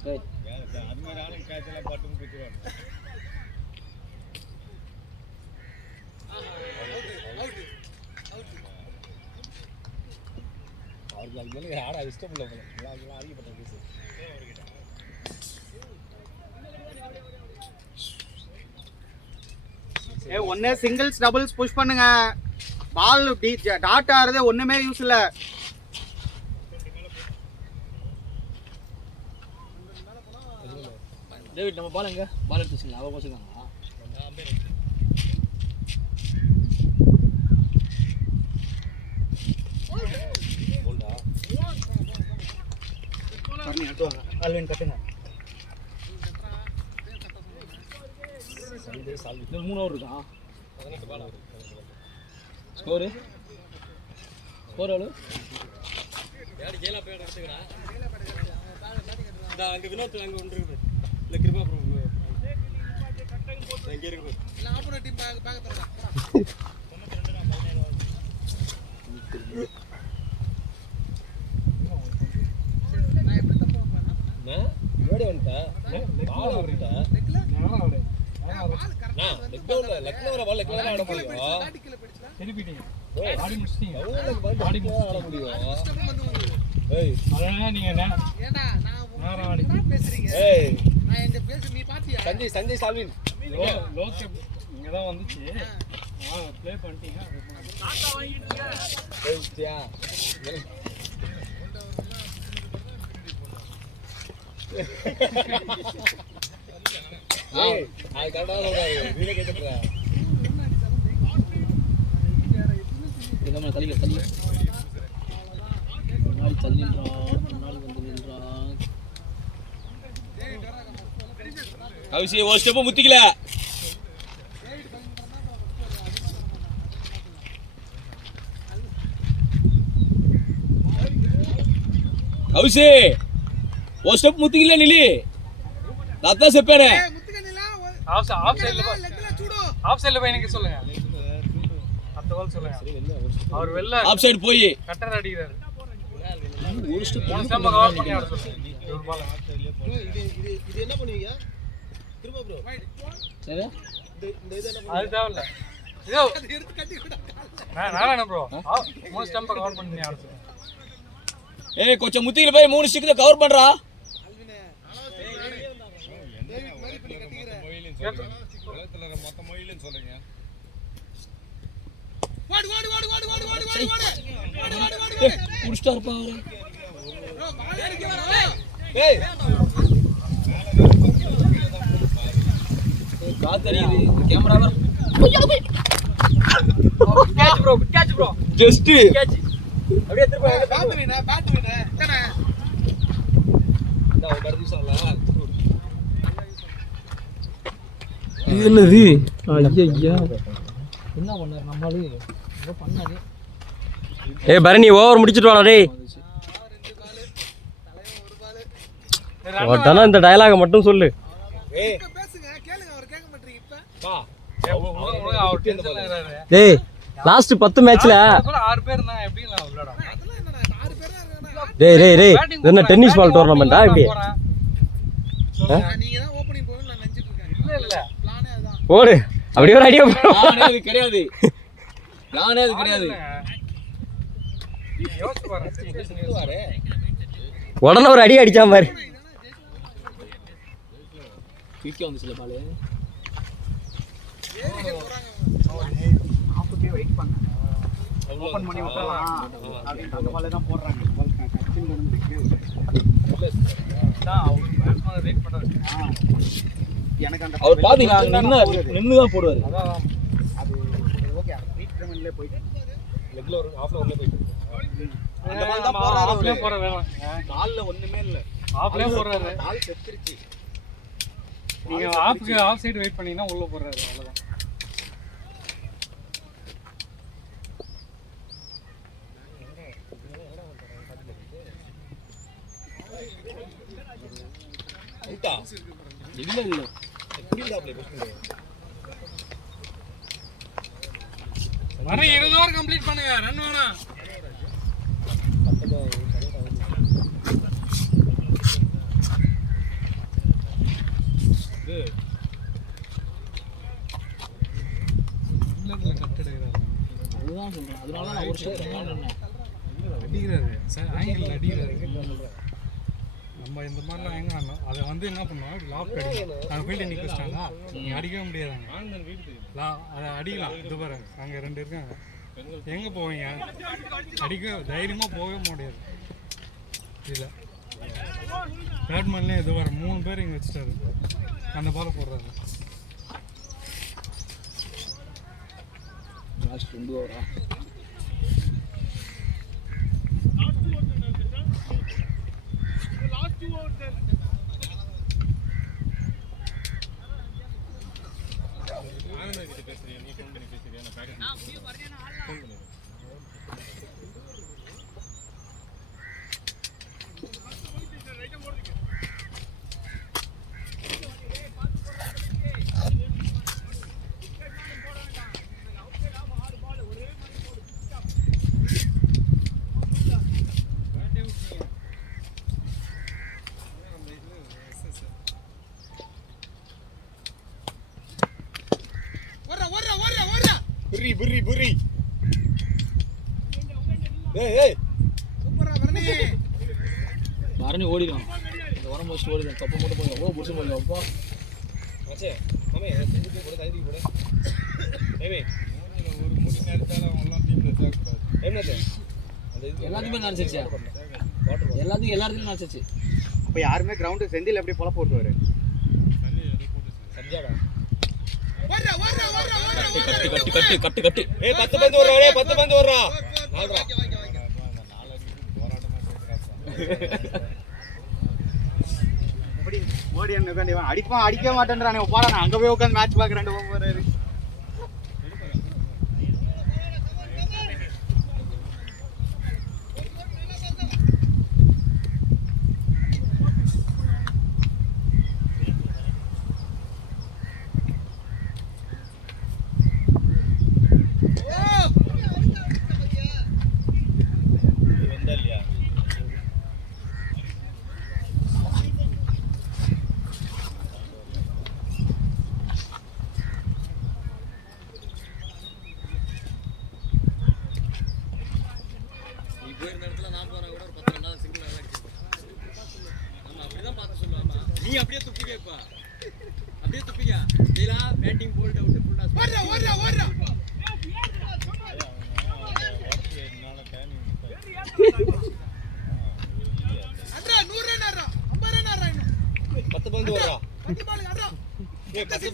ரைட். அது மாதிரி ஆளுங்க கேட்செல்லாம் பட்டுன்னு குத்துவாங்க. அவருக்கு அது மேலே ஆட இஷ்டம் இல்லை போல. எல்லாம் அறியப்பட்ட கேஸ். ஒன்னே சிங்கிள்ஸ் டபுள்ஸ் புஷ் பண்ணுங்க. பால் டாட் ஆறது ஒண்ணுமே யூஸ் இல்ல. டேவிட் நம்ம பால் எங்க? பால் எடுத்து வச்சுங்க. அவ போச்சுக்காங்களா? பண்ணி எடுத்து வாங்க. அல்வின் கட்டுங்க. இது 3 ஓவர் இருக்கா? 18 பால். ஸ்கோர் எவ்வளோ? யாரு ஜெயிலா போய் எடுத்துக்கடா. இந்த அங்க வினோத் அங்க ஒன்று இருக்கு. இல்ல கிருபா ப்ரோ. இங்க இருக்கு. இல்ல ஆப்போனன்ட் டீம் பேக் தரடா. நான் எப்படி தப்பா பண்ணா? ஓடி வந்துட்டேன். பால் ஓடிட்டேன். லெக்ல நல்லா ஆடு. பால் கரெக்ட்டா வந்து லக்னோல பால் லக்னோல ஆட முடியும். டாடி கீழ போயிடுச்சுல. திருப்பிட்டீங்க. ஆடி முடிச்சிட்டீங்க. ஆடி ஆட முடியும். ஸ்டெப் வந்து ஏய் அதான் நீங்க ஏண்டா நான் நேரா ஆடி. என்ன பேசுறீங்க? ஏய் நான் எங்க பேச நீ பாத்தியா? சஞ்சய் சால்வின். லோக்கே இங்க தான் வந்துச்சு. ப்ளே பண்ணிட்டீங்க. ஏய்யா ஏய் அது கரெக்டா சொல்றாரு. வீடியோ கேட்கறா. இந்த மாதிரி தள்ளிக்க. முன்னாடி தள்ளின்றா. முன்னாடி வந்து நின்றா. அவசியம் ஒரு ஸ்டெப் முத்திக்கல. அவசி ஒரு ஸ்டெப் முத்திக்கல நிலி. நான் చెప్పానే. முத்துக்கண்ணிலா ஆஃப் சைடுல லெக்ல சூடு. ஆஃப் சைடுல போய் எனக்கு சொல்லுங்க. அடுத்த பால் சொல்லுங்க. அவர் வெல்ல ஆஃப் சைடு போய் கட்டர் அடிக்கிறாரு. ஒரு ஸ்டெப் மூணு ஸ்டெம்ப கவர் பண்ணி ஆட சொல்லுங்க. ஒரு பால். இது என்ன பண்ணுவீங்க? திரும்ப ப்ரோ. சரி அது தேவையில்ல. இதோ எடுத்து கட்டி விட. நாராயண ப்ரோ மூணு ஸ்டெம்ப கவர் பண்ணி ஆட சொல்லுங்க. ஏய் கொஞ்சம் முத்திக்கல போய் 3 ஸ்டிக் கவர் பண்றா. அல்வினே டேவிட் மாதிரி பண்ணி கட்டிக்கிற. உலகத்துல மொத்த மொயில்னு சொல்றீங்க. ஓடு. புடிச்சிட்டா இருப்பா அவரு. ப்ரோ பால் அடிக்கறா. ஏய் காத்தறியுது கேமரா வர. கேட்ச் ப்ரோ ஜஸ்ட் அப்படியே திரும்ப பேட் வினே. என்னடா? நான் ஒரு கடைசி சொல்லலாம். இது என்னது? ஐயா என்ன பண்ணாரு நம்மளு? ஏதோ பண்ணாரு. ஏய் பரணி ஓவர் முடிச்சிட்டு வாடா டேய். ஓட்டானா இந்த டயலாக மட்டும் சொல்லு. ஏய் இப்ப பேசுங்க. கேளுங்க, அவர் கேட்க மாட்டீங்க இப்ப. வா. அவர் டென்ஷன்ல இருக்காரு. டேய் லாஸ்ட் 10 மேட்ச்ல 6 பேர் இருந்தாங்க. எப்படி விளையாடும்? அதெல்லாம் என்னடா 6 பேரா இருக்கானா? டேய் இது என்ன டென்னிஸ் பால் டோர்னமெண்டா இப்படி? நீங்க தான் ஓபனிங் போவேன்னு நான் நினைச்சிட்டு இருக்கேன். இல்ல பிளானே அதுதான். ஓடு அப்படியே ஒரு ஐடியா கிடையாது. நானே அது கிடையாது. யோசிச்சு பாரு. உடனே ஒரு அடி அடிச்சா மாதிரி குயிக்கா வந்து சில பாலு ஆஃபுக்கே வெயிட் பண்ணேன். ஓபன் பண்ணி விட்டலாம் அப்படின்னு அந்த பால்ல தான் போடுறாங்க. கச்சில இருந்து வெயிட் பண்றாரு. எனக்கு அந்த அவர் பாத்தீங்களா நின்னு தான் போடுவாரு. அதான் அது ஓகே ட்ரீட் ட்ரீட்மென்ட்ல போயிட்டு லெக்ல ஒரு ஹாஃப்ல ஒண்ணே போயிட்டு அந்த பால் தான் போறாரு. ஆஃப்லயே போற வேணும். கால்ல ஒண்ணுமே இல்ல. ஆஃப்லயே போறாரு. கால் செத்துருச்சு. நீங்க ஆஃப் சைடு வெயிட் பண்ணீங்கன்னா உள்ள போறாரு. அவ்வளவுதான். அவுட்டா இல்ல இல்ல புரியல அப்படியே கொஸ்டின். வர 20 ஓவர் கம்ப்ளீட் பண்ணுங்க. ரன் வேணாம். அதுதான் சொல்றேன். அதனால நான் ஒரு ஷாட் அடிக்கிறாரு சார், ஆங்கிள் அடிக்கிறாரு. நம்ம இந்த மாதிரிலாம் எங்க ஆடணும், அதை வந்து என்ன பண்ணுவோம், லாக் அடிக்கும். அந்த ஃபீல்டை நிற்க வச்சிட்டாங்களா, நீங்கள் அடிக்கவே முடியாதாங்க. அதை அடிக்கலாம். இது பாருங்க, அங்கே 2 இருக்காங்க. எங்கே போவீங்க? அடிக்க தைரியமாக போகவே முடியாது. இதில் பேட்மேன்லேயும் இது வர 3 பேர் இங்கே வச்சுட்டாரு. அந்த பாலை போடுறாரு. லாஸ்ட் 2 ஓவரா புரி ஏய் மரணி ஓடிடும். இந்த உரம் முடிச்சுட்டு ஓடிடும். கப்பை மட்டும் போய் எவ்வளோ பிடிச்சி போய் அப்பா மச்சே மாமே தூக்கி போடு தூக்கி போடு ஏமே ஒரு முடி நேரத்தால அவங்கலாம் டீம்ல சேர்க்க கூடாது. என்னது அந்த எல்லாத்தையுமே நினச்சிருச்சா? எல்லாத்தையும் நினச்சிருச்சு. அப்ப யாருமே கிரவுண்ட் செந்தில் எப்படி பொல போட்டுவாரு? சஞ்சாடா கட்டு ஏய் 10 பந்து ஓடுறா. டேய் 10 பந்து ஓடுறா. நால்ரா அப்படி மோடி என்ன உட்காந்து அடிப்பான் அடிக்க மாட்டேன்றானே. போறா, நான் அங்க போய் உட்காந்து மேட்ச் பாக்குறேன் போறாரு. நீ அப்படியே துப்பிக்கேப்பா. அப்படியே துப்பிக்க. இதா batting bowled out full toss. ஓடுறா. அட்ரா 100 ரன் ஆறா. 50 ரன் ஆறா இன்னும். 10 பந்து ஓடுறா. 10 பால் அட்ரா. ஏய் 10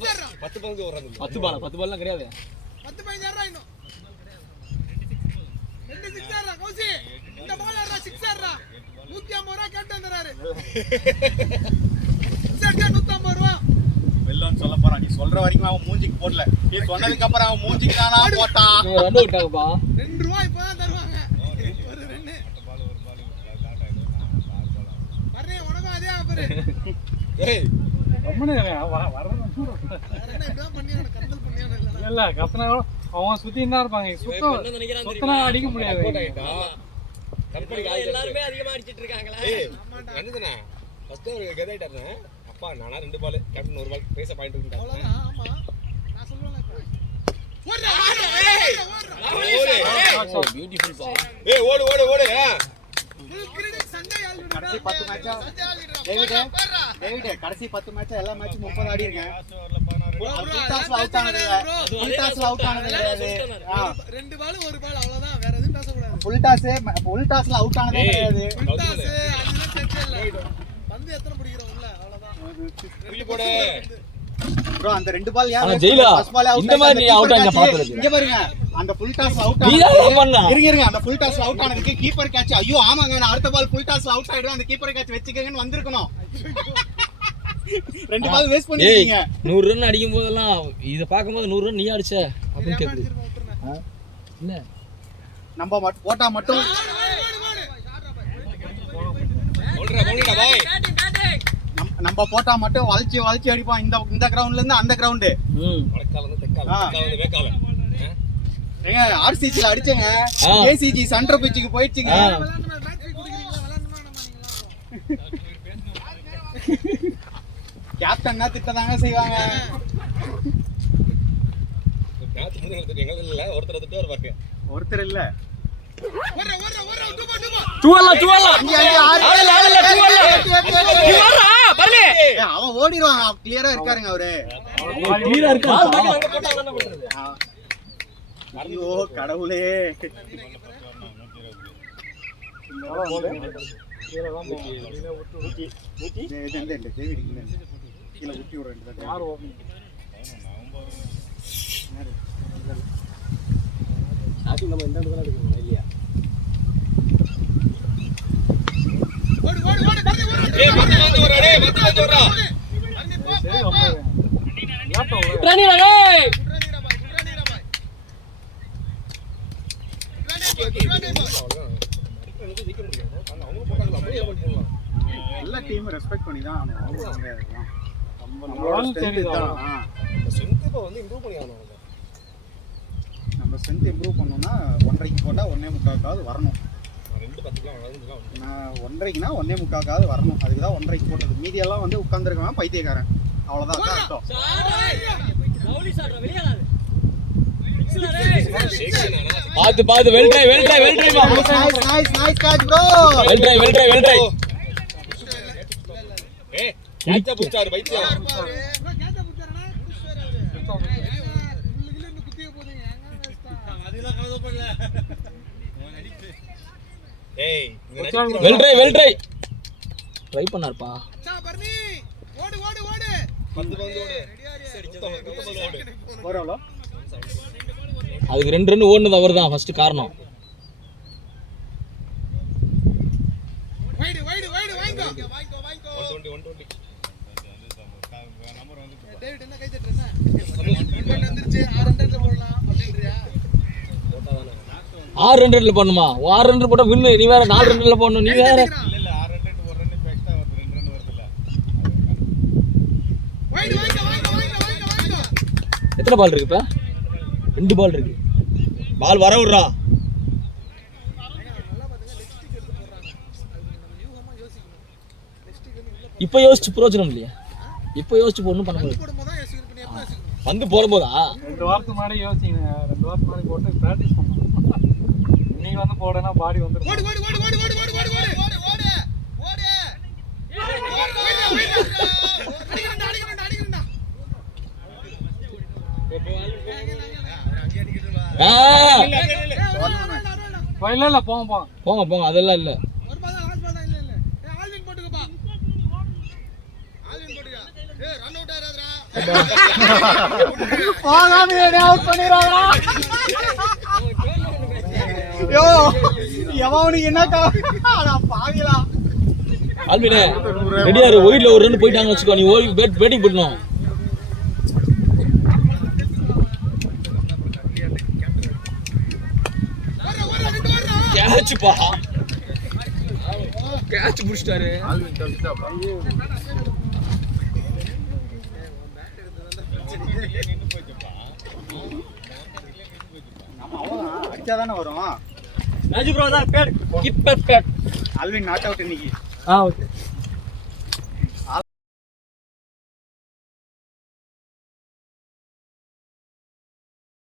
பந்து ஓடுறா. 10 பால்லாம் கிடையாது. 10 15 ஆறா இன்னும். 2 6 ஆறா கௌசி. இந்த பால் ஆறா 6 ஆறா. 150 ரூபாய் கேட்டு வந்தறாரு. செட்டா 150 ரூபாய். வெல்லோன்னு சொல்ல போறான். நீ சொல்ற வரைக்கும் அவன் மூஞ்சிக்கு போடல. நீ சொன்னதுக்கு அப்புறம் அவன் மூஞ்சிக்கு தானா போட்டான். இவங்க ரன் விட்டாங்கப்பா. 2 ரூபாய் இப்பதான் தருவாங்க. ஒரு ரன். வரே உனக்கு அதே ஆஃபர். ஏய் ரொம்ப வரணும். வேற என்ன இப்பதான் பண்ணியானே கந்தல் பண்ணியானே இல்ல. இல்லை கத்தனா அவன் சுற்றின்னு தான் இருப்பாங்க. சுத்தனா அடிக்க முடியாது. எல்லாரும் அதிகமா அடிச்சிட்டு இருக்காங்களா? ஏய் என்னதுனா ஃபர்ஸ்ட் ஒரு கெதாயிட்டாரு. அப்பா நானா 2 பால் கேப்டன் 1 பால் பேச பாயிண்ட் விட்டுட்டாங்க. அவ்வளவுதான். ஆமா நான் சொல்றேன். பியூட்டிஃபுல் பா. ஏய் ஓடு ஓடு ஓடு கடைசி 10 மேட்சா டேவிட் கடைசி 10 மேட்சா எல்லா மேட்சும் 30 ஆடி இருக்கேன். ஃபுல் டாஸ்ல அவுட் ஆனது இல்ல. ஃபுல் டாஸ்ல அவுட் ஆனது கிடையாது. ரெண்டு பால் ஒரு பால் அவ்வளவுதான், வேற எதுவும் பேசக்கூடாது. ஃபுல் டாஸ்ல அவுட் ஆனதே கிடையாது. ஃபுல் டாஸ் அதுதான் செஞ்சே இல்ல. பந்து எத்தனை பிடிக்கிறோம் உள்ள அவ்வளவுதான். தூக்கி போடு ப்ரோ அந்த ரெண்டு பால் ஆனா ஜெயிலா இந்த மாதிரி நீ அவுட் ஆங்க இங்க பாத்துறது பாருங்க அந்த ஃபுல் டாஸ் அவுட் நீ தான் பண்ணா. இருங்க அந்த ஃபுல் டாஸ்ல அவுட் ஆனதுக்கு கீப்பர் கேட்ச். ஐயோ ஆமாங்க நான் அடுத்த பால் ஃபுல் டாஸ்ல அவுட் ஆயிடும் அந்த கீப்பர் கேட்ச் வெச்சுக்கங்கன்னு வந்திருக்கணும். ரெண்டு பால் வேஸ்ட் ஏய் பண்ணிட்டீங்க. 100 ரன் அடிக்கும் போதெல்லாம் இத பாக்கும்போது 100 ரன் நீ அடிச்ச அப்படினு கேக்குது. இல்ல நம்ம போட்டா மட்டும் ஓடுடா போடுடா பாய் நம்ம போட்டா மட்டும் வளைச்சி அடிப்போம். இந்த கிரவுண்ட்ல இருந்து அந்த கிரவுண்ட் வடக்கால இருந்து தெக்கால தெக்கால இருந்து வேக்கால ஏங்க ஆர்சிசில அடிச்சங்க. ஏசிஜி சென்டர் பிட்சுக்கு போயிடுச்சுங்க. விளையாடுமா மேட்ச் குடிக்கிறீங்களா விளையாடுமா நீங்களா? கேப்டன்னா திட்டதாங்க செய்வாங்க. மேட்ச் முடிஞ்சது எங்க இல்ல ஒருத்தர் திட்டு வருவாங்க ஒருத்தர் இல்ல ஓடுற டுபா துவல்ல துவல்ல இங்க ஆறு ஆளல ஆளல துவல்ல நீ வரடா பரலி அவன் ஓடிடுவான். கிளியரா இருக்காருங்க அவரு. கிளியரா இருக்கா பால் தட்டி அங்க போட்டா என்ன பண்றது? ஐயோ கடவுளே. கீழே ஊட்டி விட வேண்டியது. ஸ்டார்டிங் நம்ம இந்த இடத்துல எடுக்கணும் இல்லையா? ஓடு ஓடு ஓடு கரெக்ட் ஓடு. ஏய் வந்து வரடா டேய் வந்து வரடா அண்ணி போ சரி போ. அம்மா லாப்டாப் ரனிடா டேய் குட்ரானிடா பாய் குட்ரானிடா பாய். எல்லா டீமும் ரெஸ்பெக்ட் பண்ணி தான் நம்மளோட strength தான். நம்ம ஸ்ட்ரென்த் இம்ப்ரூவ் பண்ணோம்னா 1.5க்கு போட்டா 1.25க்காவது வரணும். நான் 1.5க்குனா 1.25க்காவது வரணும். அதுக்கு தான் 1.5க்கு போட்டது. மீதி எல்லாம் வந்து உட்கார்ந்துருக்கவன் பைத்தியக்காரன். அவ்வளவுதான் அதான் அர்த்தம். ரவுலி சாட்ற வெளியாடாது. பாத்து பாத்து வெல் ட்ரை மா nice catch bro. Well try ஏய் கேட்ச புடிச்சாரு பைத்தியம் ப்ரோ கேட்ட புடிச்சாரனா புடிச்சாரு அவரு. உள்ளுக்குள்ள இருந்து குத்திய போறீங்க எங்க வேஸ்டா. அதெல்லாம் கலந்து பண்ணல. ஏய் வெல் ட்ரை ட்ரை பண்ணாருப்பா. அச்சா பர்னி ஓடு ஓடு ஓடு. பந்து ஓடு ரெடியா இரு. போறோம்ல அதுக்கு 2 ரன் ஓடுனது அவர்தான் ஃபர்ஸ்ட் காரணம். வைடு வைடு வைடு வாங்கோ வாங்கோ 120 டேவிட் என்ன கை தட்டுற என்ன வந்துருச்சு 6 ரன்ல போடலாம் அப்படின்றியா? 6 ரன்ல பண்ணுமா? 6 ரன் போட்டா வின்னு. நீ வேற 4 ரன்ல போடணும். நீ வேற வைடு வாங்கோ எத்தனை பால் இருக்கு இப்ப? 2 பால் இருக்கு. பால் வர விடுறா. நல்லா பாத்துங்க நெக்ஸ்ட் எடுத்து போறாங்க. அது நம்ம யூகமா யோசிக்கணும். நெக்ஸ்ட் வந்து உள்ள இப்ப யோசிச்சு பிரயோஜனம் இல்லையா? இப்ப யோசிச்சு போடணும் பண்ண முடியாது. போடும்போது தான் யோசிக்கணும். பண்ணி எப்ப யோசிக்கணும்? வந்து போடும்போதா 2 வாரத்துக்கு முன்னாடி யோசிங்க. 2 வாரத்துக்கு முன்னாடி போட்டு பிராக்டிஸ் பண்ணணும். இன்னைக்கு வந்து போடனா பாடி வந்துடும். ஓடு ஓடு ஓடு ஓடு ஓடு ஓடு ஓடு ஓடு ஓடு ஓடு ஓடு அடிக்கறடா அடிக்கறடா இல்ல போங்க போங்க அதெல்லாம் இல்ல. ஒரு பால் லாஸ்ட் பால் இல்ல இல்ல ஆல்வின் போட்டுக்கப்பா ஆல்வின் போட்டுக்க ஏய் ரன் அவுட் ஆறாதடா போகாம அவுட் பண்ணிராதடா. யோ எவனுக்கு என்னடா அட பாவிலா. ஆல்பினே ரெடியா இரு. ஒயிட்ல ஒரு ரன் போயிட்டாங்க வச்சுக்கோ. நீ ஓடி பேட்டிங் பண்ணணும். கேட்ச் பா. கேட்ச் புடிச்சிட்டாரு. அவ்வளவுதான் அடிச்சாதானே வரும். ராஜு ப்ரோ தான் bat keeper bat. Alvin not out இன்னைக்கு. ஓகே.